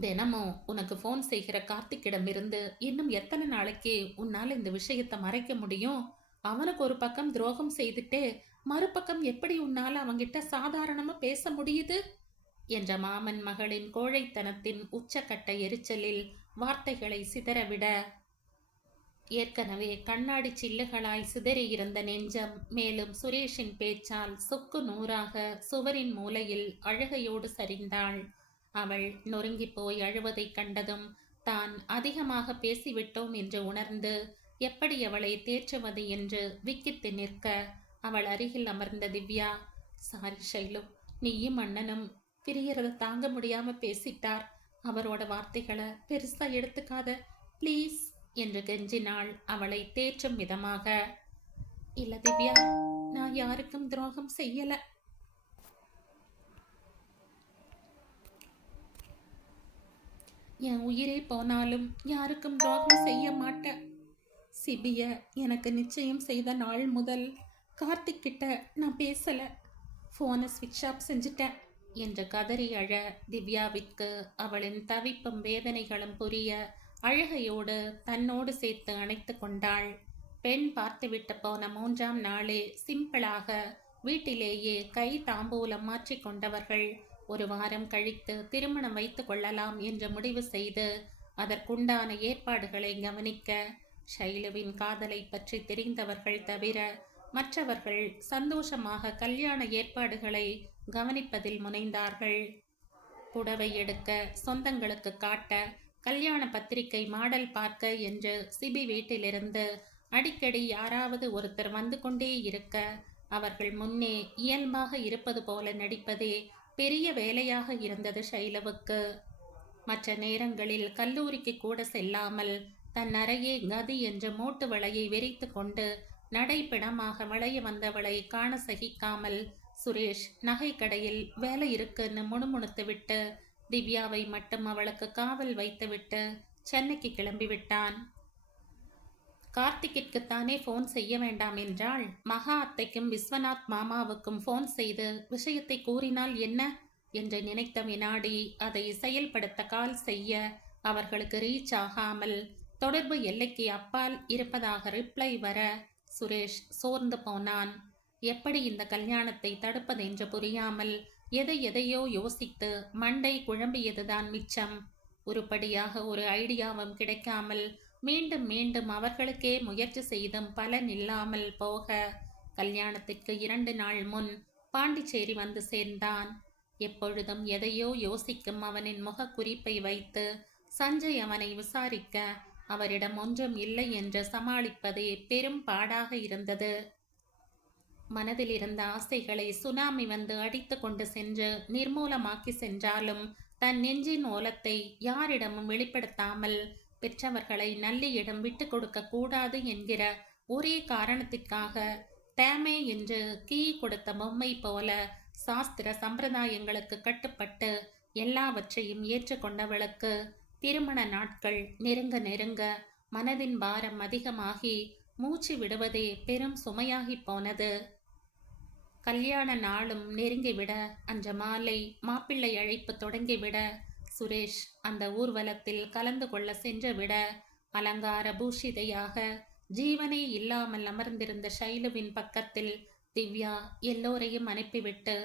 தினமும் உனக்கு ஃபோன் செய்கிற கார்த்திக்கிடமிருந்து இன்னும் எத்தனை நாளைக்கு உன்னால் இந்த விஷயத்தை மறைக்க முடியும்? அவனுக்கு ஒரு பக்கம் துரோகம் செய்துட்டு மறுபக்கம் எப்படி உன்னால் அவங்கிட்ட சாதாரணமா பேச முடியுது என்ற மாமன் மகளின் கோழைத்தனத்தின் உச்சக்கட்ட எரிச்சலில் வார்த்தைகளை சிதறவிட, ஏற்கனவே கண்ணாடி சில்லுகளாய் சிதறியிருந்த நெஞ்சம் மேலும் சுரேஷின் பேச்சால் சுக்கு நூறாக சுவரின் மூலையில் அழுகையோடு சரிந்தாள். அவள் நொறுங்கி போய் அழுவதைக் கண்டதும் தான் அதிகமாக பேசிவிட்டோம் என்று உணர்ந்து எப்படி அவளை தேற்றுவது என்று விக்கித்து நிற்க, அவள் அருகில் அமர்ந்த திவ்யா, சாரி ஷைலு, நீயும் அண்ணனும் பிரியறத தாங்க முடியாம பேசிட்டார், அவரோட வார்த்தைகளை பெருசா எடுத்துக்காத ப்ளீஸ் என்று கெஞ்சினாள் அவளை தேற்றும் விதமாக. இல்ல திவ்யா, நான் யாருக்கும் துரோகம் செய்யல. என் உயிரே போனாலும் யாருக்கும் துரோகம் செய்ய மாட்டேன். சிபிய எனக்கு நிச்சயம் செய்த நாள் முதல் கார்த்திக் கிட்ட நான் பேசல, ஃபோனை ஸ்விட்ச் ஆஃப் செஞ்சிட்டேன் என்று கதறி அழ, திவ்யாவிற்கு அவளின் தவிப்பும் வேதனைகளும் புரிய அழுகையோடு தன்னோடு சேர்த்து அணைத்து கொண்டாள். பெண் பார்த்துவிட்டு போன 3ஆம் நாளே சிம்பிளாக வீட்டிலேயே கை தாம்பூலம் மாற்றி கொண்டவர்கள் ஒரு வாரம் கழித்து திருமணம் வைத்து கொள்ளலாம் என்று முடிவு செய்து அதற்குண்டான ஏற்பாடுகளை கவனிக்க, ஷைலுவின் காதலை பற்றி தெரிந்தவர்கள் தவிர மற்றவர்கள் சந்தோஷமாக கல்யாண ஏற்பாடுகளை கவனிப்பதில் முனைந்தார்கள். புடவை எடுக்க, சொந்தங்களுக்கு காட்ட, கல்யாண பத்திரிகை மாடல் பார்க்க என்று சிபி வீட்டிலிருந்து அடிக்கடி யாராவது ஒருத்தர் வந்து கொண்டே இருக்க, அவர்கள் முன்னே இயல்பாக இருப்பது போல நடிப்பதே பெரிய வேலையாக இருந்தது ஷைலவுக்கு. மற்ற நேரங்களில் கல்லூரிக்கு கூட செல்லாமல் தன் அறையே கதி என்று மூட்டு வளையை விரித்து கொண்டு நடைப்பிடமாக வளைய வந்தவளை காண சகிக்காமல் சுரேஷ் நகை கடையில் வேலை இருக்குன்னு முணுமுணுத்து விட்டு திவ்யாவை மட்டும் அவளுக்கு காவல் வைத்துவிட்டு சென்னைக்கு கிளம்பிவிட்டான். கார்த்திக்கிற்குத்தானே ஃபோன் செய்ய வேண்டாம் என்றால் மகா அத்தைக்கும் விஸ்வநாத் மாமாவுக்கும் ஃபோன் செய்து விஷயத்தை கூறினால் என்ன என்று நினைத்த வினாடி அதை செயல்படுத்த கால் செய்ய அவர்களுக்கு ரீச் ஆகாமல் தொடர்பு எல்லைக்கு அப்பால் இருப்பதாக ரிப்ளை வர சுரேஷ் சோர்ந்து போனான். எப்படி இந்த கல்யாணத்தை தடுப்பதென்று புரியாமல் எதையோ யோசித்து மண்டை குழம்பியதுதான் மிச்சம். உருப்படியாக ஒரு ஐடியாவும் கிடைக்காமல் மீண்டும் மீண்டும் அவர்களுக்கே முயற்சி செய்தும் பலன் இல்லாமல் போக கல்யாணத்திற்கு 2 நாள் முன் பாண்டிச்சேரி வந்து சேர்ந்தான். எப்பொழுதும் எதையோ யோசிக்கும் அவனின் முகக்குறிப்பை வைத்து சஞ்சய் அவனை விசாரிக்க அவரிடம் ஒன்றும் இல்லை என்று சமாளிப்பதே பெரும் பாடாக இருந்தது. மனதில் இருந்த ஆசைகளை சுனாமி வந்து அடித்து கொண்டு சென்று நிர்மூலமாக்கி சென்றாலும் தன் நெஞ்சின் ஓலத்தை யாரிடமும் வெளிப்படுத்தாமல் பெற்றவர்களை நல்லியிடம் விட்டு கொடுக்க கூடாது என்கிற ஒரே காரணத்திற்காக தேமே என்று கீ கொடுத்த பொம்மை போல சாஸ்திர சம்பிரதாயங்களுக்கு கட்டுப்பட்டு எல்லாவற்றையும் ஏற்றுக்கொண்டவளுக்கு திருமண நாட்கள் நெருங்க நெருங்க மனதின் பாரம் அதிகமாகி மூச்சு விடுவதே பெரும் சுமையாகி போனது. கல்யாண நாளும் நெருங்கிவிட அன்று மாலை மாப்பிள்ளை அழைப்பு தொடங்கிவிட சுரேஷ் அந்த ஊர்வலத்தில் கலந்து கொள்ள சென்றுவிட அலங்கார பூஷிதையாக ஜீவனே இல்லாமல் அமர்ந்திருந்த ஷைலுவின் பக்கத்தில் திவ்யா எல்லோரையும் அனுப்பிவிட்டு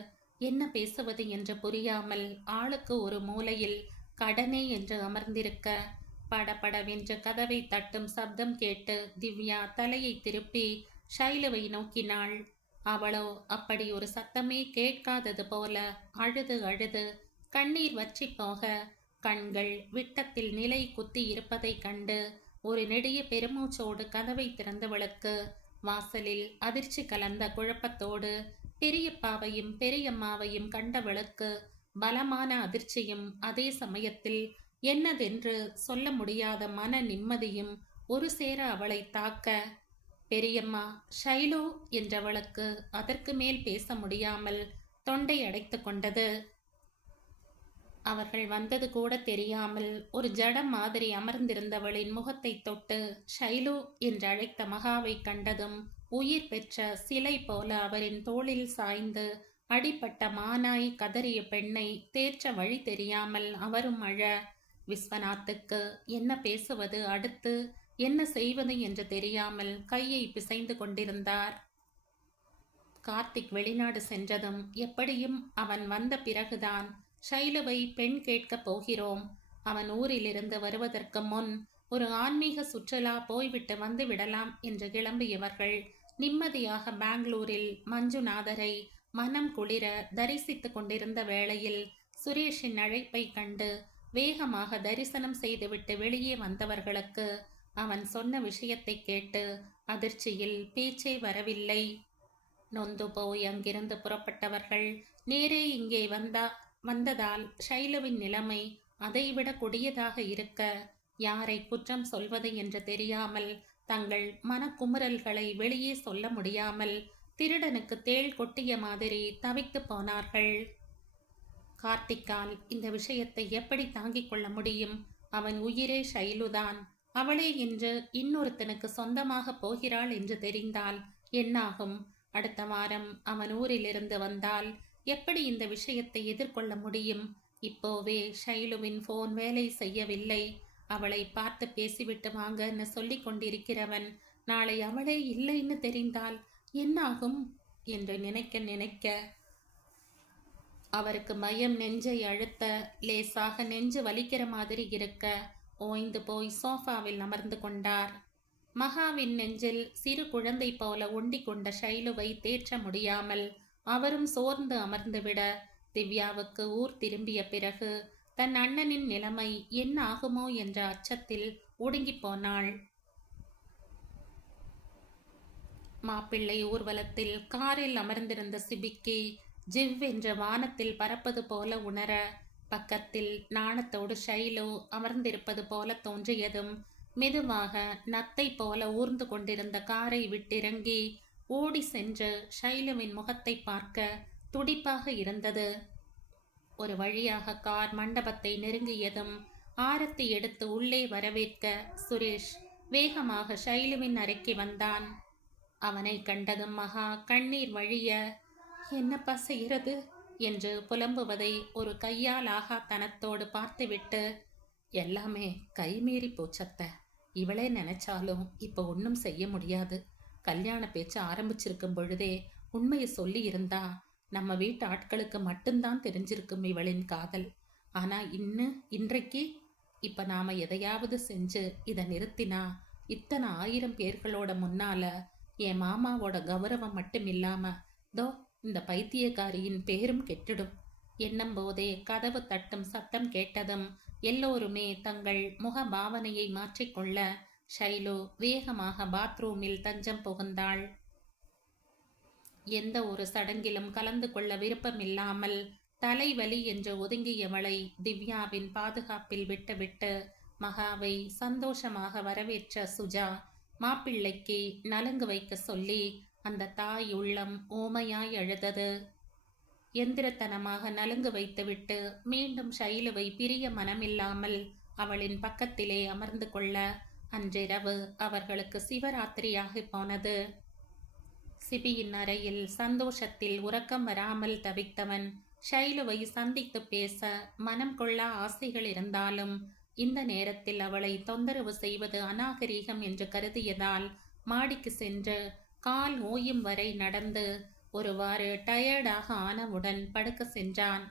என்ன பேசுவது என்று புரியாமல் ஆளுக்கு ஒரு மூலையில் கடனே என்று அமர்ந்திருக்க படபடவென்று கதவை தட்டும் சப்தம் கேட்டு திவ்யா தலையை திருப்பி ஷைலுவை நோக்கினாள். அவளோ அப்படி ஒரு சத்தமே கேட்காதது போல அழுது அழுது கண்ணீர் வற்றி போக கண்கள் விட்டத்தில் நிலை குத்தி இருப்பதை கண்டு ஒரு நெடிய பெருமூச்சோடு கதவை திறந்தவளுக்கு வாசலில் அதிர்ச்சி கலந்த குழப்பத்தோடு பெரியப்பாவையும் பெரியம்மாவையும் கண்டவளுக்கு பலமான அதிர்ச்சியும் அதே சமயத்தில் என்னதென்று சொல்ல முடியாத மன நிம்மதியும் ஒரு சேர அவளை தாக்க பெரியம்மா ஷைலு என்றவளுக்கு அதற்கு மேல் பேச முடியாமல் தொண்டை அடைத்து கொண்டது. அவர்கள் வந்தது கூட தெரியாமல் ஒரு ஜடம் மாதிரி அமர்ந்திருந்தவளின் முகத்தை தொட்டு ஷைலு என்று அழைத்த மகாவை கண்டதும் உயிர் பெற்ற சிலை போல அவரின் தோளில் சாய்ந்து அடிப்பட்ட மானாய் கதறிய பெண்ணை தேற்ற வழி தெரியாமல் அவரும் அழ விஸ்வநாத்துக்கு என்ன பேசுவது அடுத்து என்ன செய்வது என்று தெரியாமல் கையை பிசைந்து கொண்டிருந்தார். கார்த்திக் வெளிநாடு சென்றதும் எப்படியும் அவன் வந்த பிறகுதான் ஷைலுவை பெண் கேட்கப் போகிறோம். அவன் ஊரிலிருந்து வருவதற்கு முன் ஒரு ஆன்மீக சுற்றுலா போய்விட்டு வந்து விடலாம் என்று கிளம்பியவர்கள் நிம்மதியாக பெங்களூரில் மஞ்சுநாதரை மனம் குளிர தரிசித்து கொண்டிருந்த வேளையில் சுரேஷின் அழைப்பை கண்டு வேகமாக தரிசனம் செய்துவிட்டு வெளியே வந்தவர்களுக்கு அவன் சொன்ன விஷயத்தை கேட்டு அதிர்ச்சியில் பேச்சே வரவில்லை. நொந்து போய் அங்கிருந்து புறப்பட்டவர்கள் நேரே இங்கே வந்ததால் ஷைலுவின் நிலைமை அதைவிட கொடியதாக இருக்க யாரை குற்றம் சொல்வது என்று தெரியாமல் தங்கள் மனக்குமுறல்களை வெளியே சொல்ல முடியாமல் திருடனுக்கு தேள் கொட்டிய மாதிரி தவித்து போனார்கள். கார்த்திக்கால் இந்த விஷயத்தை எப்படி தாங்கிக் கொள்ள முடியும்? அவன் உயிரே ஷைலுதான். அவளே இன்று இன்னொருத்தனுக்கு சொந்தமாக போகிறாள் என்று தெரிந்தால் என்னாகும்? அடுத்த வாரம் அவன் ஊரிலிருந்து வந்தால் எப்படி இந்த விஷயத்தை எதிர்கொள்ள முடியும்? இப்போவே ஷைலுவின் போன் வேலை செய்யவில்லை. அவளை பார்த்து பேசிவிட்டு வாங்கன்னு சொல்லி கொண்டிருக்கிறவன் நாளை அவளே இல்லைன்னு தெரிந்தால் என்னாகும் என்று நினைக்க நினைக்க அவருக்கு பயம் நெஞ்சை அழுத்த லேசாக நெஞ்சு வலிக்கிற மாதிரி இருக்க ஓய்ந்து போய் சோஃபாவில் அமர்ந்து கொண்டார். மகாவின் நெஞ்சில் சிறு குழந்தை போல ஒண்டி கொண்ட ஷைலுவை தேற்ற முடியாமல் அவரும் சோர்ந்து அமர்ந்துவிட திவ்யாவுக்கு ஊர் திரும்பிய பிறகு தன் அண்ணனின் நிலைமை என்ன ஆகுமோ என்ற அச்சத்தில் ஒடுங்கி போனாள். மாப்பிள்ளை ஊர்வலத்தில் காரில் அமர்ந்திருந்த சிபிக்கி ஜிவ் என்ற வானத்தில் பறப்பது போல உணர பக்கத்தில் நாணத்தோடு ஷைலு அமர்ந்திருப்பது போல தோன்றியதும் மெதுவாக நத்தை போல ஊர்ந்து கொண்டிருந்த காரை விட்டிறங்கி ஓடி சென்று ஷைலுவின் முகத்தை பார்க்க துடிப்பாக இருந்தது. ஒரு வழியாக கார் மண்டபத்தை நெருங்கியதும் ஆரத்தி எடுத்து உள்ளே வரவேற்க சுரேஷ் வேகமாக ஷைலுவின் அறைக்கு வந்தான். அவனை கண்டதும் மகா கண்ணீர் வழிய என்னப்பா செய்கிறது என்று புலம்புவதை ஒரு கையால் ஆகாத்தனத்தோடு பார்த்துவிட்டு எல்லாமே கைமீறி போச்சத்த, இவளே நினைச்சாலும் இப்போ ஒன்றும் செய்ய முடியாது. கல்யாண பேச்சு ஆரம்பிச்சிருக்கும் பொழுதே உண்மையை சொல்லி இருந்தா நம்ம வீட்டு ஆட்களுக்கு மட்டும்தான் தெரிஞ்சிருக்கும் இவளின் காதல். ஆனா இன்றைக்கு இப்ப நாம எதையாவது செஞ்சு இதை நிறுத்தினா இத்தனை 1000 பேர்களோட முன்னால என் மாமாவோட கௌரவம் மட்டும் இல்லாம தோ இந்த பைத்தியக்காரியின் பேரும் கெட்டுடும். எண்ணும் போதே கதவு தட்டும் சத்தம் கேட்டதும் எல்லோருமே தங்கள் முக பாவனையை மாற்றிக்கொள்ள ஷைலு வேகமாக பாத்ரூமில் தஞ்சம் புகுந்தாள். எந்த ஒரு சடங்கிலும் கலந்து கொள்ள விருப்பமில்லாமல் தலைவலி என்று ஒதுங்கியவளை திவ்யாவின் பாதுகாப்பில் விட்டுவிட்டு மகாவை சந்தோஷமாக வரவேற்ற சுஜா மாப்பிள்ளைக்கு நலுங்கு வைக்க சொல்லி அந்த தாய் உள்ளம் ஓமையாய் அழுதது. எந்திரத்தனமாக நலுங்கு வைத்துவிட்டு மீண்டும் ஷைலுவை பிரிய மனமில்லாமல் அவளின் பக்கத்திலே அமர்ந்து கொள்ள அன்றிரவு அவர்களுக்கு சிவராத்திரியாகி போனது. சிபியின் அறையில் சந்தோஷத்தில் உறக்கம் வராமல் தவித்தவன் ஷைலுவை சந்தித்து பேச மனம் கொள்ள ஆசைகள் இருந்தாலும் இந்த நேரத்தில் அவளை தொந்தரவு செய்வது அநாகரீகம் என்று கருதியதால் மாடிக்கு சென்று கால் ஓயும் வரை நடந்து ஒருவாறு டயர்டாக ஆனவுடன் படுக்க சென்றான்.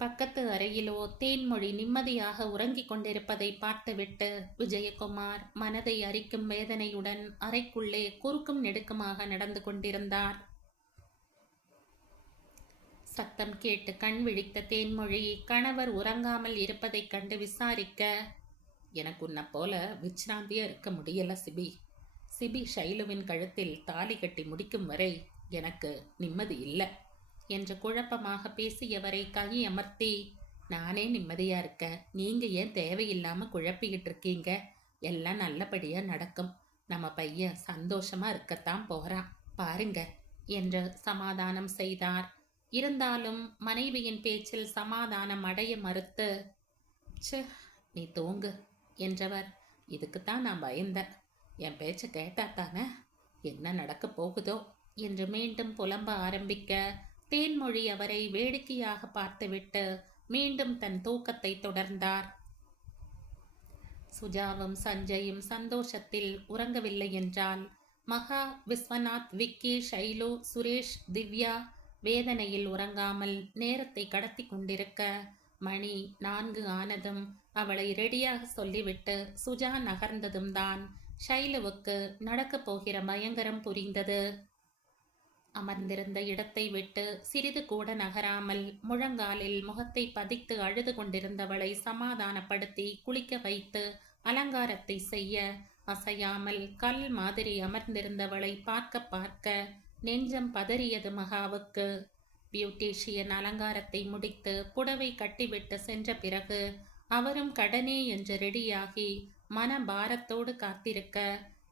பக்கத்து அறையிலோ தேன்மொழி நிம்மதியாக உறங்கிக் கொண்டிருப்பதை பார்த்துவிட்டு விஜயகுமார் மனதை அரிக்கும் வேதனையுடன் அறைக்குள்ளே குறுக்கும் நெடுக்குமாக நடந்து கொண்டிருந்தார். சத்தம் கேட்டு கண் விழித்த தேன்மொழி கணவர் உறங்காமல் இருப்பதைக் கண்டு விசாரிக்க, எனக்கு உன்னை போல விச்ராந்தியா இருக்க முடியல சிபி. சிபி ஷைலுவின் கழுத்தில் தாலி கட்டி முடிக்கும் வரை எனக்கு நிம்மதி இல்லை என்று குழப்பமாக பேசியவரை கை அமர்த்தி, நானே நிம்மதியா இருக்க, நீங்க ஏன் தேவையில்லாம குழப்பிக்கிட்டு இருக்கீங்க? எல்லாம் நல்லபடியா நடக்கும். நம்ம பையன் சந்தோஷமா இருக்கத்தான் போறான் பாருங்க என்று சமாதானம் செய்தார். இருந்தாலும் மனைவியின் பேச்சில் சமாதானம் அடைய மறுத்து, ச்சே நீ தூங்கு என்றவர், இதுக்குத்தான் நான் பயந்தேன். என் பேச்சை கேட்டாத்தானே என்ன நடக்க போகுதோ என்று மீண்டும் புலம்ப ஆரம்பிக்க தேன்மொழி அவரை வேடிக்கையாக பார்த்துவிட்டு மீண்டும் தன் தூக்கத்தை தொடர்ந்தார். சுஜாவும் சஞ்சயும் சந்தோஷத்தில் உறங்கவில்லை என்றால் மகா, விஸ்வநாத், விக்கி, ஷைலு, சுரேஷ், திவ்யா வேதனையில் உறங்காமல் நேரத்தை கடத்தி கொண்டிருக்க மணி 4 ஆனதும் அவளை ரெடியாக சொல்லிவிட்டு சுஜா நகர்ந்ததும் தான் ஷைலுவுக்கு நடக்கப் போகிற பயங்கரம் புரிந்தது. அமர்ந்திருந்த இடத்தை விட்டு சிறிது கூட நகராமல் முழங்காலில் முகத்தை பதித்து அழுது கொண்டிருந்தவளை சமாதானப்படுத்தி குளிக்க வைத்து அலங்காரத்தை செய்ய அசையாமல் கல் மாதிரி அமர்ந்திருந்தவளை பார்க்க பார்க்க நெஞ்சம் பதறியது மகாவுக்கு. பியூட்டிஷியன் அலங்காரத்தை முடித்து புடவை கட்டிவிட்டு சென்ற பிறகு அவரும் கடனே என்று ரெடியாகி மன பாரத்தோடு காத்திருக்க,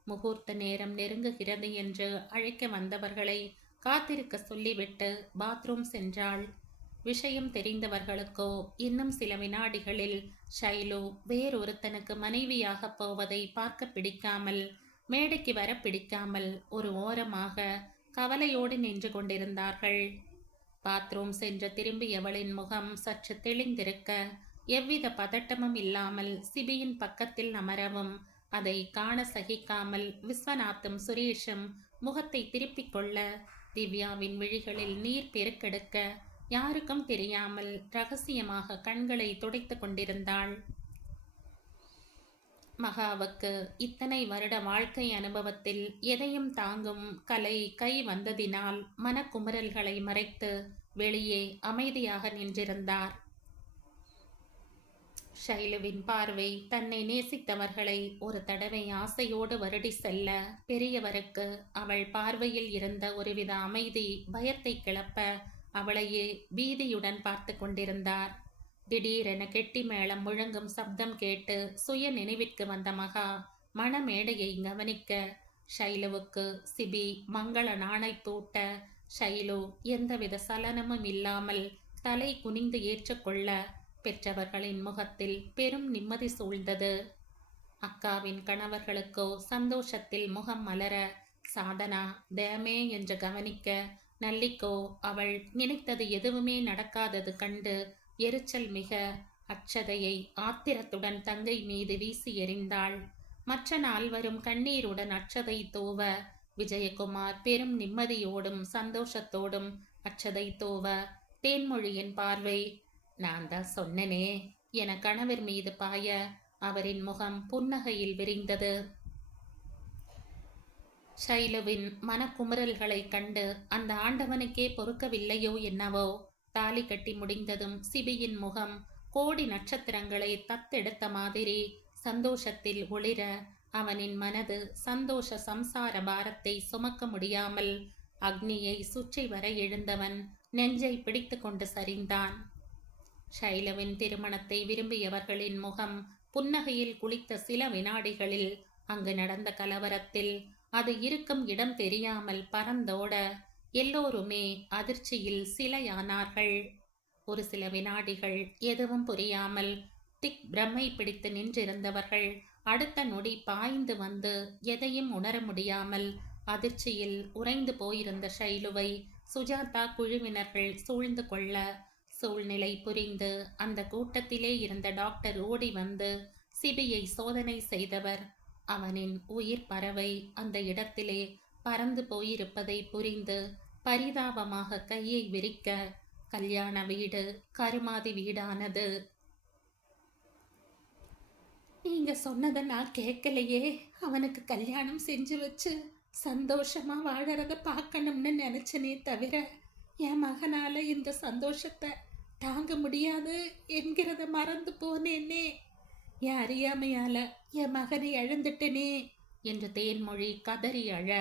முகூர்த்த நேரம் நெருங்குகிறது என்று அழைக்க வந்தவர்களை காத்திருக்க சொல்லிவிட்டு பாத்ரூம் சென்றாள். விஷயம் தெரிந்தவர்களுக்கோ இன்னும் சில வினாடிகளில் ஷைலு வேறொருத்தனுக்கு மனைவியாக போவதை பார்க்க பிடிக்காமல், மேடைக்கு வர பிடிக்காமல் ஒரு ஓரமாக கவலையோடு நின்று கொண்டிருந்தார்கள். பாத்ரூம் சென்று திரும்பியவளின் முகம் சற்று தெளிந்திருக்க எவ்வித பதட்டமும் இல்லாமல் சிபியின் பக்கத்தில் அமரவும் அதை காண சகிக்காமல் விஸ்வநாத்தும் சுரேஷும் முகத்தை திருப்பிக் கொள்ள திவ்யாவின் விழிகளில் நீர் பெருக்கெடுக்க யாருக்கும் தெரியாமல் ரகசியமாக கண்களை துடைத்து கொண்டிருந்தாள். மகாவுக்கு இத்தனை வருட வாழ்க்கை அனுபவத்தில் எதையும் தாங்கும் கலை கை வந்ததினால் மனக்குமுறல்களை மறைத்து வெளியே அமைதியாக நின்றிருந்தார். ஷைலுவின் பார்வை தன்னை நேசித்தவர்களை ஒரு தடவை ஆசையோடு வருடி செல்ல பெரியவருக்கு அவள் பார்வையில் இருந்த ஒருவித அமைதி பயத்தை கிளப்ப அவளையே பீதியுடன் பார்த்து கொண்டிருந்தார். திடீரென கெட்டி மேளம் முழங்கும் சப்தம் கேட்டு சுய நினைவிற்கு வந்த மகா மணமேடையை கவனிக்க ஷைலுவுக்கு சிபி மங்கள நாணை தூட்ட ஷைலு எந்தவித சலனமும் இல்லாமல் தலை குனிந்து ஏற்றுக்கொள்ள பெற்றவர்களின் முகத்தில் பெரும் நிம்மதி சூழ்ந்தது. அக்காவின் கணவர்களுக்கோ சந்தோஷத்தில் முகம் மலர சாதனா தேமே என்று கவனிக்க நல்லிக்கோ அவள் நினைத்தது எதுவுமே நடக்காதது கண்டு எரிச்சல் மிக அச்சதையை ஆத்திரத்துடன் தங்கை மீது வீசி எறிந்தாள். மற்ற நால்வரும் கண்ணீருடன் அச்சதை தூவ விஜயகுமார் பெரும் நிம்மதியோடும் சந்தோஷத்தோடும் அச்சதை தூவ தேன்மொழியின் பார்வை நான் தான் சொன்னனே என கணவர் மீது பாய அவரின் முகம் புன்னகையில் விரிந்தது. ஷைலுவின் மனக்குமுறல்களை கண்டு அந்த ஆண்டவனுக்கே பொறுக்கவில்லையோ என்னவோ தாலி கட்டி முடிந்ததும் சிபியின் முகம் கோடி நட்சத்திரங்களை தத்தெடுத்த மாதிரி சந்தோஷத்தில் ஒளிர, அவனின் மனது சந்தோஷ சம்சார பாரத்தை சுமக்க முடியாமல் அக்னியை சுற்றி வர எழுந்தவன் நெஞ்சை பிடித்து கொண்டு சரிந்தான். ஷைலவின் திருமணத்தை விரும்பியவர்களின் முகம் புன்னகையில் குளித்த சில வினாடிகளில் அங்கு நடந்த கலவரத்தில் அது இருக்கும் இடம் தெரியாமல் பறந்தோட எல்லோருமே அதிர்ச்சியில் சிலையானார்கள். ஒரு சில வினாடிகள் எதுவும் புரியாமல் திக் பிரமை பிடித்து நின்றிருந்தவர்கள் அடுத்த நொடி பாய்ந்து வந்து எதையும் உணர முடியாமல் அதிர்ச்சியில் உறைந்து போயிருந்த ஷைலுவை சுஜாதா குழுவினர்கள் சூழ்ந்து கொள்ள, சூழ்நிலை புரிந்து அந்த கூட்டத்திலே இருந்த டாக்டர் ஓடி வந்து சிபியை சோதனை செய்தவர் அவனின் உயிர் பறவை அந்த இடத்திலே பறந்து போயிருப்பதை புரிந்து பரிதாபமாக கையை விரிக்க கல்யாண வீடு கருமாதி வீடானது. நீங்க சொன்னதை நான் கேட்கலையே. அவனுக்கு கல்யாணம் செஞ்சு வச்சு சந்தோஷமா வாழறத பார்க்கணும்னு நினைச்சனே தவிர என் மகனால இந்த சந்தோஷத்தை தாங்க முடியாது என்கிறத மறந்து போனேனே. என் அறியாமையால என் மகனை இழந்துட்டனே என்று தேன்மொழி கதறி அழ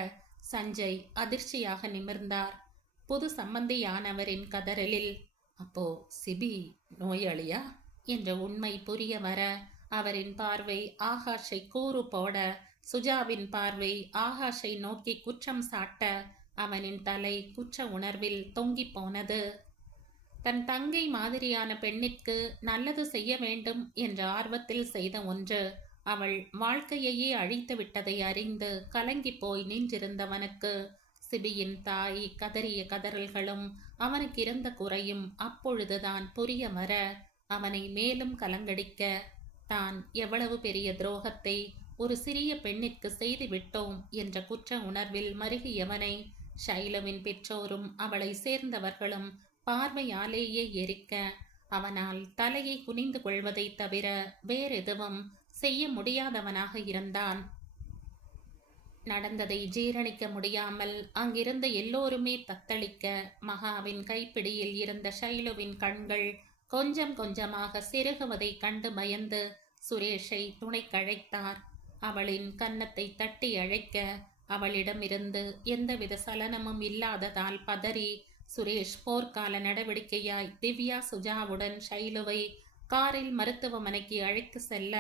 சஞ்சய் அதிர்ச்சியாக நிமிர்ந்தார். புது சம்பந்தியானவரின் கதறலில், அப்போ சிபி நோயாளியா என்ற உண்மை புரிய வர அவரின் பார்வை ஆகாஷை கூறு போட, சுஜாவின் பார்வை ஆகாஷை நோக்கி குற்றம் சாட்ட அவனின் தலை குற்ற உணர்வில் தொங்கி போனது. தன் தங்கை மாதிரியான பெண்ணிற்கு நல்லது செய்ய வேண்டும் என்ற ஆர்வத்தில் செய்த ஒன்று அவள் வாழ்க்கையையே அழித்து விட்டதை அறிந்து கலங்கி போய் நின்றிருந்தவனுக்கு சிபியின் தாய் கதறிய கதறல்களும் அவனுக்கு இருந்த குறையும் அப்பொழுதுதான் புரிய வர அவனை மேலும் கலங்கடிக்க, தான் எவ்வளவு பெரிய துரோகத்தை ஒரு சிறிய பெண்ணிற்கு செய்து விட்டோம் என்ற குற்ற உணர்வில் மருகியவனை ஷைலவின் பெற்றோரும் அவளை சேர்ந்தவர்களும் பார்வையாலேயே எரிக்க, அவனால் தலையை குனிந்து கொள்வதை தவிர வேறெதுவும் செய்ய முடியாதவனாக இருந்தான். நடந்ததை ஜீரணிக்க முடியாமல் அங்கிருந்த எல்லோருமே தத்தளிக்க, மகாவின் கைப்பிடியில் இருந்த ஷைலுவின் கண்கள் கொஞ்சம் கொஞ்சமாக சிறுகுவதை கண்டு பயந்து சுரேஷை துணைக்கழைத்தார். அவளின் கன்னத்தை தட்டி அழைக்க, அவளிடமிருந்து எந்தவித சலனமும் இல்லாததால் பதறி சுரேஷ் போர்க்கால நடவடிக்கையாய் திவ்யா சுஜாவுடன் ஷைலுவை காரில் மருத்துவமனைக்கு அழைத்து செல்ல,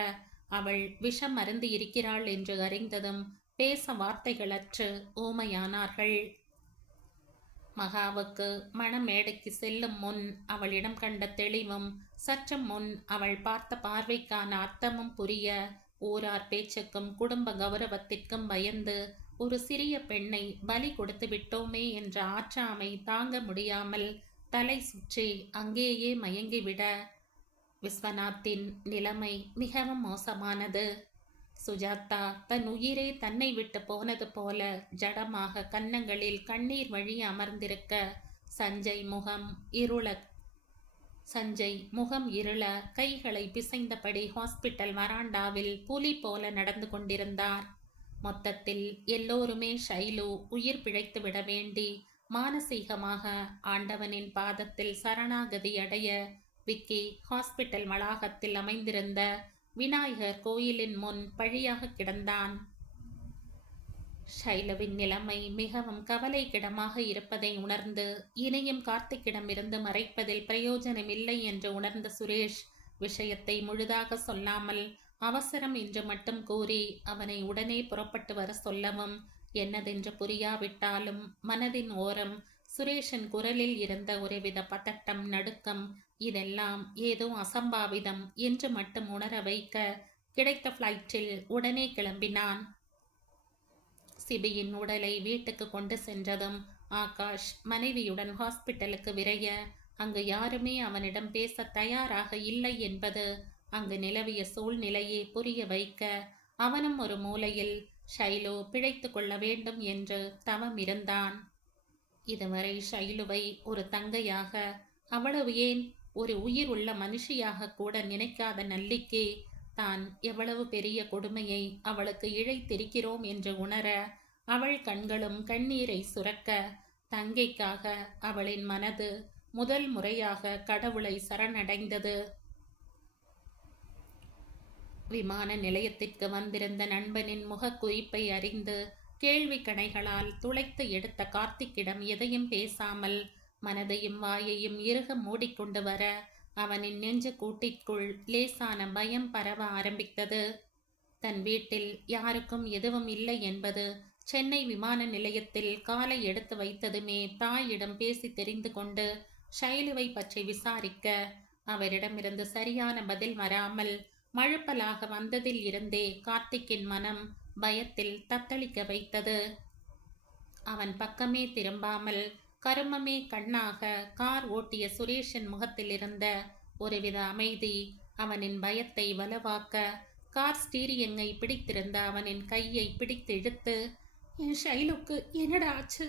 அவள் விஷம் அருந்து இருக்கிறாள் என்று அறிந்ததும் பேச வார்த்தைகளற்று ஊமையானார்கள். மகாவுக்கு மணமேடைக்கு செல்லும் முன் அவளிடம் கண்ட தெளிவும், சற்று முன் அவள் பார்த்த பார்வைக்கான அர்த்தமும் புரிய, ஊரார் பேச்சுக்கும் குடும்ப கௌரவத்திற்கும் பயந்து ஒரு சிறிய பெண்ணை பலி கொடுத்து விட்டோமே என்ற ஆற்றாமை தாங்க முடியாமல் தலை சுற்றி அங்கேயே மயங்கிவிட, விஸ்வநாத்தின் நிலைமை மிகவும் மோசமானது. சுஜாதா தன் உயிரே தன்னை விட்டு போனது போல ஜடமாக கன்னங்களில் கண்ணீர் வழி அமர்ந்திருக்க, சஞ்சய் முகம் இருள கைகளை பிசைந்தபடி ஹாஸ்பிட்டல் வராண்டாவில் புலி போல நடந்து கொண்டிருந்தார். மொத்தத்தில் எல்லோருமே ஷைலு உயிர் பிழைத்து விட வேண்டி மானசீகமாக ஆண்டவனின் பாதத்தில் சரணாகதி அடைய விக்கி ஹாஸ்பிட்டல் வளாகத்தில் அமைந்திருந்த விநாயகர் கோயிலின் முன் பழியாக கிடந்தான். ஷைலவின் நிலைமை மிகவும் கவலைக்கிடமாக இருப்பதை உணர்ந்து இனியும் கார்த்திக்கிடமிருந்து மறைப்பதில் பிரயோஜனமில்லை என்று உணர்ந்த சுரேஷ் விஷயத்தை முழுதாக சொல்லாமல் அவசரம் என்று மட்டும் கூறி அவனை உடனே புறப்பட்டு வர சொல்லவும், என்னதென்று புரியாவிட்டாலும் மனதின் ஓரம் சுரேஷின் குரலில் இருந்த ஒருவித பதட்டம், நடுக்கம், இதெல்லாம் ஏதோ அசம்பாவிதம் என்று மட்டும் உணர வைக்க கிடைத்த ஃப்ளைட்டில் உடனே கிளம்பினான். சிபியின் உடலை வீட்டுக்கு கொண்டு சென்றதும் ஆகாஷ் மனைவியுடன் ஹாஸ்பிட்டலுக்கு விரைய, அங்கு யாருமே அவனிடம் பேச தயாராக இல்லை என்பது அங்கு நிலவிய சூழ்நிலையை புரிய வைக்க, அவனும் ஒரு மூலையில் ஷைலு பிழைத்து கொள்ள வேண்டும் என்று தவம் இருந்தான். இதுவரை ஷைலுவை ஒரு தங்கையாக, அவ்வளவு ஏன் ஒரு உயிர் உள்ள மனுஷியாக கூட நினைக்காத நல்லிக்கு தான் எவ்வளவு பெரிய கொடுமையை அவளுக்கு இழைத்திருக்கிறோம் என்று உணர, அவள் கண்களும் கண்ணீரை சுரக்க, தங்கைக்காக அவளின் மனது முதல் முறையாக கடவுளை சரணடைந்தது. விமான நிலையத்திற்கு வந்திருந்த நண்பனின் முகக்குறிப்பை அறிந்து கேள்வி கணைகளால் துளைத்து எடுத்த கார்த்திக்கிடம் எதையும் பேசாமல் மனதையும் வாயையும் இறுக மூடிக்கொண்டு வர அவனின் நெஞ்சு கூட்டிற்குள் லேசான பயம் பரவ ஆரம்பித்தது. தன் வீட்டில் யாருக்கும் எதுவும் இல்லை என்பது சென்னை விமான நிலையத்தில் காலை எடுத்து வைத்ததுமே தாயிடம் பேசி தெரிந்து கொண்டு ஷைலுவை பற்றி விசாரிக்க அவரிடமிருந்து சரியான பதில் வராமல் மழுப்பலாக வந்ததில் இருந்தே கார்த்திக்கின் மனம் பயத்தில் தத்தளிக்க வைத்தது. அவன் பக்கமே திரும்பாமல் கருமமே கண்ணாக கார் ஓட்டிய சுரேஷின் முகத்தில் இருந்த ஒருவித அமைதி அவனின் பயத்தை வலுவாக்க கார் ஸ்டீரியங்கை பிடித்திருந்த அவனின் கையை பிடித்து இழுத்து, என் ஷைலுக்கு என்னடா ஆச்சு?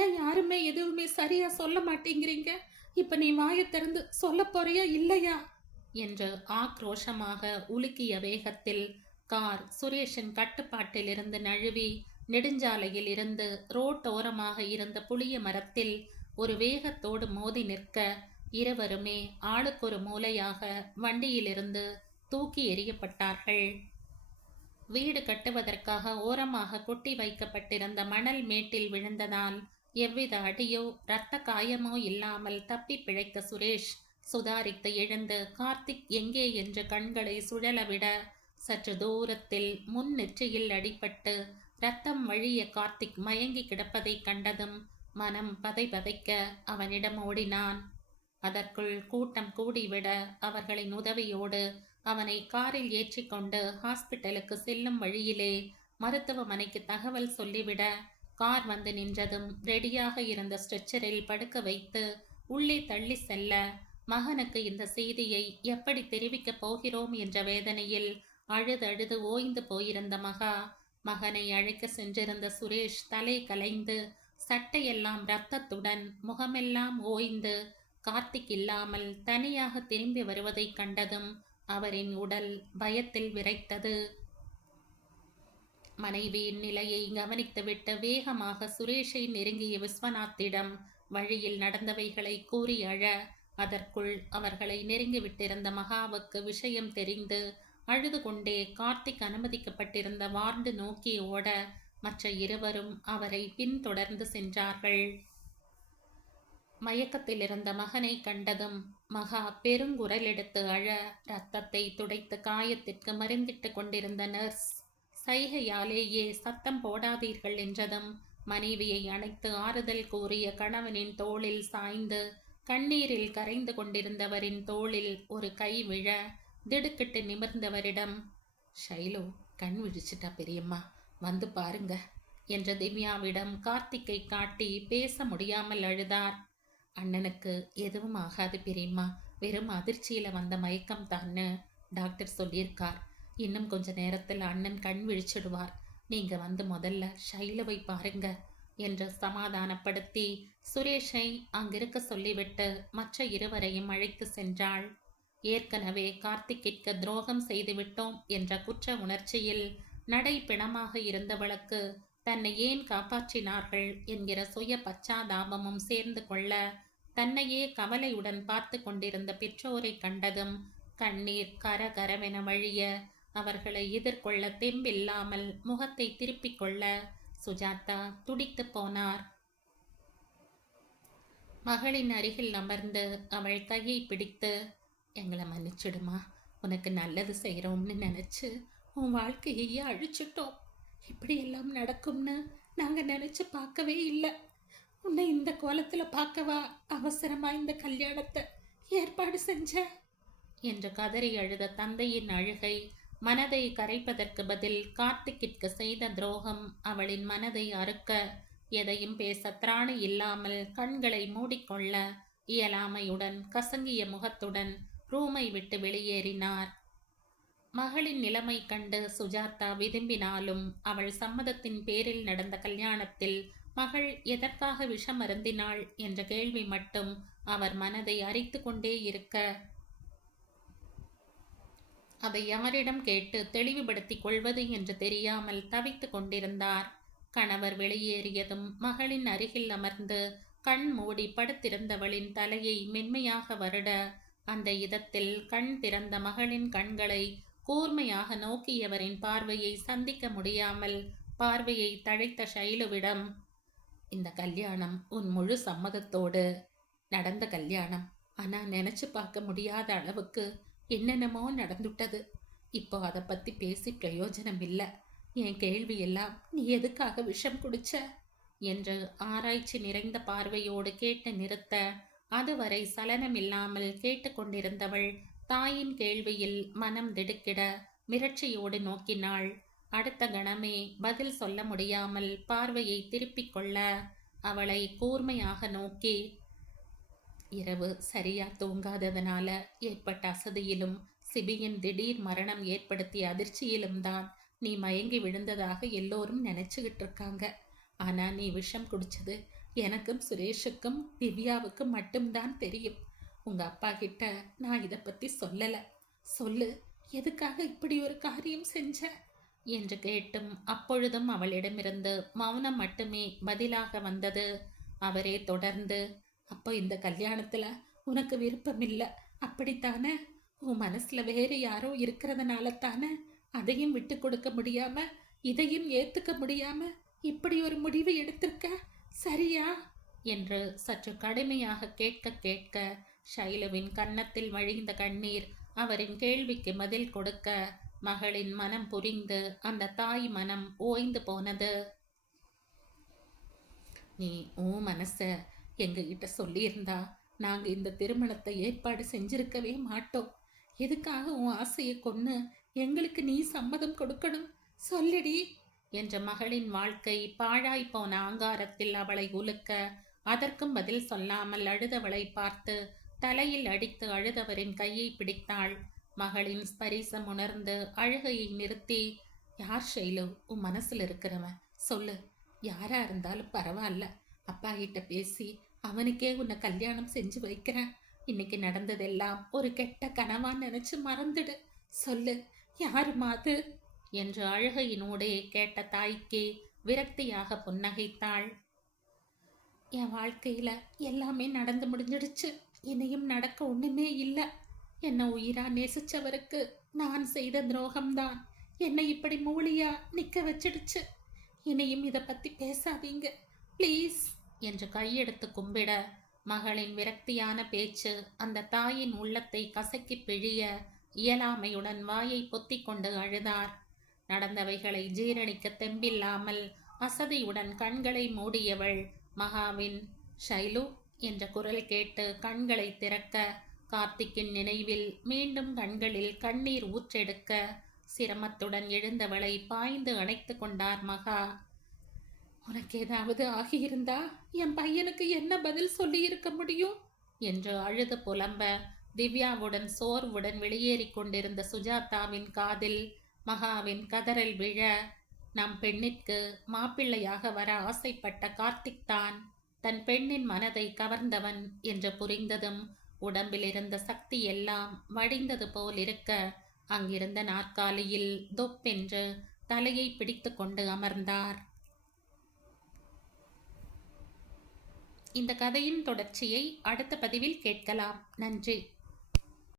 ஏன் யாருமே எதுவுமே சரியா சொல்ல மாட்டேங்கிறீங்க? இப்ப நீ வாயை திறந்து சொல்ல போறியா இல்லையா என்று ஆக்ரோஷமாக உலுக்கிய வேகத்தில் கார் சுரேஷின் கட்டுப்பாட்டில் இருந்து நழுவி நெடுஞ்சாலையில் இருந்து ரோட்டோரமாக இருந்த புளிய மரத்தில் ஒரு வேகத்தோடு மோதி நிற்க இருவருமே ஆளுக்கொரு மூலையாக வண்டியிலிருந்து தூக்கி எறியப்பட்டார்கள். வீடு கட்டுவதற்காக ஓரமாக கொட்டி வைக்கப்பட்டிருந்த மணல் மேட்டில் விழுந்ததால் எவ்வித அடியோ இரத்த காயமோ இல்லாமல் தப்பி பிழைத்த சுரேஷ் சுதாரித்து எழுந்து கார்த்திக் எங்கே என்று கண்களை சுழலவிட சற்று தூரத்தில் முன் நெற்றியில் அடிபட்டு ரத்தம் வழிய கார்த்திக் மயங்கி கிடப்பதை கண்டதும் மனம் பதைக்க அவனிடம் ஓடினான். அதற்குள் கூட்டம் கூடிவிட அவர்களின் உதவியோடு அவனை காரில் ஏற்றிக்கொண்டு ஹாஸ்பிட்டலுக்கு செல்லும் வழியிலே மருத்துவமனைக்கு தகவல் சொல்லிவிட கார் வந்து நின்றதும் ரெடியாக இருந்த ஸ்ட்ரெச்சரில் படுக்க வைத்து உள்ளே தள்ளி செல்ல மகனுக்கு இந்த செய்தியை எப்படி தெரிவிக்கப் போகிறோம் என்ற வேதனையில் அழுது ஓய்ந்து போயிருந்த மகனை அழைக்க சென்றிருந்த சுரேஷ் தலை கலைந்து சட்டையெல்லாம் இரத்தத்துடன் முகமெல்லாம் ஓய்ந்து கார்த்திக் இல்லாமல் தனியாக திரும்பி வருவதை கண்டதும் அவரின் உடல் பயத்தில் விரைத்தது. மனைவியின் நிலையை கவனித்துவிட்டு வேகமாக சுரேஷை நெருங்கிய விஸ்வநாத்திடம் வழியில் நடந்தவைகளை கூறி அழ, அதற்குள் அவர்களை நெருங்கிவிட்டிருந்த மகாவுக்கு விஷயம் தெரிந்து அழுது கொண்டே கார்த்திக் அனுமதிக்கப்பட்டிருந்த வார்டு நோக்கி ஓட மற்ற இருவரும் அவரை பின்தொடர்ந்து சென்றார்கள். மயக்கத்தில் இருந்த மகனை கண்டதும் மகா பெருங்குரல் எடுத்து அழ, இரத்தத்தை துடைத்து காயத்திற்கு மருந்திட்டு கொண்டிருந்த நர்ஸ் சைகையாலேயே சத்தம் போடாதீர்கள் என்றதும் மனைவியை அணைத்து ஆறுதல் கூறிய கணவனின் தோளில் சாய்ந்து கண்ணீரில் கரைந்து கொண்டிருந்தவரின் தோளில் ஒரு கை விழ திடுக்கிட்டு நிமிர்ந்தவரிடம், ஷைலு கண் விழிச்சிட்டா பெரியம்மா, வந்து பாருங்க என்ற திவ்யாவிடம் கார்த்திக்கை காட்டி பேச முடியாமல் அழுதார். அண்ணனுக்கு எதுவும் ஆகாது பெரியம்மா, வெறும் அதிர்ச்சியில வந்த மயக்கம் தான்னு டாக்டர் சொல்லியிருக்கார். இன்னும் கொஞ்ச நேரத்தில் அண்ணன் கண் விழிச்சிடுவார். நீங்க வந்து முதல்ல ஷைலுவை பாருங்க என்று சமாதானப்படுத்தி சுரேஷை அங்கிருக்க சொல்லிவிட்டு மற்ற இருவரையும் அழைத்து சென்றாள். ஏற்கனவே கார்த்திக்கிற்கு துரோகம் செய்துவிட்டோம் என்ற குற்ற உணர்ச்சியில் நடை பிணமாக இருந்தவளுக்கு தன்னை ஏன் காப்பாற்றினார்கள் என்கிற சுய பச்சாதாபமும் சேர்ந்து கொள்ள தன்னையே கவலையுடன் பார்த்து கொண்டிருந்த பெற்றோரை கண்டதும் கண்ணீர் கரகரவென வழிய அவர்களை எதிர்கொள்ள தெம்பில்லாமல் முகத்தை திருப்பிக் கொள்ள சுஜாதா துடித்து போனார். மகளின் அருகில் அமர்ந்து அவள் கையை பிடித்து, எங்களை மன்னிச்சிடுமா, உனக்கு நல்லது செய்கிறோம்னு நினச்சி உன் வாழ்க்கையே அழிச்சிட்டோம். இப்படியெல்லாம் நடக்கும்னு நாங்கள் நினச்சி பார்க்கவே இல்லை. உன்னை இந்த கோலத்தில் பார்க்கவா அவசரமாக இந்த கல்யாணத்தை ஏற்பாடு செஞ்ச என்று கதறி அழுத தந்தையின் அழுகை மனதை கரைப்பதற்கு பதில் கார்த்திக்கிற்கு செய்த துரோகம் அவளின் மனதை அறுக்க எதையும் பேச திராணி இல்லாமல் கண்களை மூடிக்கொள்ள இயலாமையுடன் கசங்கிய முகத்துடன் ரூமை விட்டு வெளியேறினார். மகளின் நிலைமை கண்டு சுஜாதா விரும்பினாலும் அவள் சம்மதத்தின் பேரில் நடந்த கல்யாணத்தில் மகள் எதற்காக விஷம் அருந்தினாள் என்ற கேள்வி மட்டும் அவர் மனதை அரித்து கொண்டே இருக்க அதை யாரிடம் கேட்டு தெளிவுபடுத்திக் கொள்வது என்று தெரியாமல் தவித்து கொண்டிருந்தார். கணவர் வெளியேறியதும் மகளின் அருகில் அமர்ந்து கண் மூடி படுத்திருந்தவளின் தலையை மென்மையாக வருட, அந்த இதத்தில் கண் திறந்த மகளின் கண்களை கூர்மையாக நோக்கியவரின் பார்வையை சந்திக்க முடியாமல் பார்வையை தழைத்த ஷைலுவிடம், இந்த கல்யாணம் உன் முழு சம்மதத்தோடு நடந்த கல்யாணம். ஆனா நினைச்சு பார்க்க முடியாத அளவுக்கு என்னென்னமோ நடந்துட்டது. இப்போ அதை பத்தி பேசி பிரயோஜனம் இல்லை. என் கேள்வி எல்லாம் நீ எதுக்காக விஷம் குடிச்ச என்று ஆராய்ச்சி நிறைந்த பார்வையோடு கேட்டு நிறுத்த, அதுவரை சலனமில்லாமல் கேட்டுக்கொண்டிருந்தவள் தாயின் கேள்வியில் மனம் திடுக்கிட மிரட்சியோடு நோக்கினாள். அடுத்த கணமே பதில் சொல்ல முடியாமல் பார்வையை திருப்பிக் கொள்ள அவளை கூர்மையாக நோக்கி, இரவு சரியா தூங்காததனால ஏற்பட்ட அசதியிலும் சிபியின் திடீர் மரணம் ஏற்படுத்திய அதிர்ச்சியிலும் தான் நீ மயங்கி விழுந்ததாக எல்லோரும் நினைச்சுக்கிட்டு இருக்காங்க. ஆனா நீ விஷம் குடிச்சது எனக்கும் சுரேஷுக்கும் திவ்யாவுக்கும் மட்டும்தான் தெரியும். உங்க அப்பா கிட்ட நான் இதை பத்தி சொல்லல. சொல்லு, எதுக்காக இப்படி ஒரு காரியம் செஞ்ச என்று கேட்டும் அப்பொழுதும் அவளிடமிருந்து மௌனம் மட்டுமே பதிலாக வந்தது. அவரே தொடர்ந்து, அப்போ இந்த கல்யாணத்துல உனக்கு விருப்பமில்ல அப்படித்தானே? உன் மனசுல வேறு யாரோ இருக்கிறதுனால தானே அதையும் விட்டு கொடுக்க முடியாம இதையும் ஏத்துக்க முடியாம இப்படி ஒரு முடிவு எடுத்திருக்க, சரியா என்று சற்று கடுமையாக கேட்க கேட்க ஷைலுவின் கன்னத்தில் வழிந்த கண்ணீர் அவரின் கேள்விக்கு பதில் கொடுக்க மகளின் மனம் புரிந்து அந்த தாய் மனம் ஓய்ந்து போனது. நீ உன் மனச எங்ககிட்ட சொல்லியிருந்தா நாங்க இந்த திருமணத்தை ஏற்பாடு செஞ்சிருக்கவே மாட்டோம். எதுக்காக உன் ஆசையை கொன்னு எங்களுக்கு நீ சம்மதம் கொடுக்கணும், சொல்லிடி என்ற மகளின் வாழ்க்கை பாழாய் போன ஆங்காரத்தில் அவளை உலுக்க, அதற்கும் பதில் சொல்லாமல் அழுதவளை பார்த்து தலையில் அடித்து அழுதவரின் கையை பிடித்தாள். மகளின் ஸ்பரிசம் உணர்ந்து அழுகையை நிறுத்தி, யார் ஷைலு உன் மனசுல இருக்கிறவன் சொல்லு, யாரா இருந்தாலும் பரவாயில்ல, அப்பா கிட்ட பேசி அவனுக்கே உன்னை கல்யாணம் செஞ்சு வைக்கிறேன். இன்னைக்கு நடந்ததெல்லாம் ஒரு கெட்ட கனவா நினைச்சு மறந்துடு, சொல்லு யாருமா அது என்று அழுகையினோடே கேட்ட தாய்க்கு விரக்தியாக புன்னகைத்தாள். என் வாழ்க்கையில எல்லாமே நடந்து முடிஞ்சிடுச்சு, இனியும் நடக்க ஒண்ணுமே இல்லை. என்னை உயிரா நேசிச்சவருக்கு நான் செய்த துரோகம்தான் என்னை இப்படி மூலியா நிக்க வச்சிடுச்சு. இனியும் இதை பத்தி பேசாதீங்க ப்ளீஸ் என்று கையெடுத்து கும்பிட, மகளின் விரக்தியான பேச்சு அந்த தாயின் உள்ளத்தை கசக்கி பிழிய இயலாமையுடன் வாயை பொத்திக் கொண்டு அழுதார். நடந்தவைகளை ஜீரணிக்க தெம்பில்லாமல் அசதியுடன் கண்களை மூடியவள் மகாவின் ஷைலு என்ற குரல் கேட்டு கண்களை திறக்க, கார்த்திக்கின் நினைவில் மீண்டும் கண்களில் கண்ணீர் ஊற்றெடுக்க சிரமத்துடன் எழுந்தவளை பாய்ந்து அணைத்து கொண்டார் மகா. உனக்கு ஏதாவது ஆகியிருந்தா என் பையனுக்கு என்ன பதில் சொல்லி இருக்க முடியும் என்று அழுது புலம்ப, திவ்யாவுடன் சோர்வுடன் வெளியேறி கொண்டிருந்த சுஜாதாவின் காதில் மகாவின் கதறல் விழ, நம் பெண்ணிற்கு மாப்பிள்ளையாக வர ஆசைப்பட்ட கார்த்திக் தான் தன் பெண்ணின் மனதை கவர்ந்தவன் என்று புரிந்ததும் உடம்பில் இருந்த சக்தி எல்லாம் வடிந்தது போல் இருக்க, அங்கிருந்த நாற்காலியில் தொப்பென்று தலையை பிடித்து கொண்டு அமர்ந்தார். இந்த கதையின் தொடர்ச்சியை அடுத்த பதிவில் கேட்கலாம். நன்றி.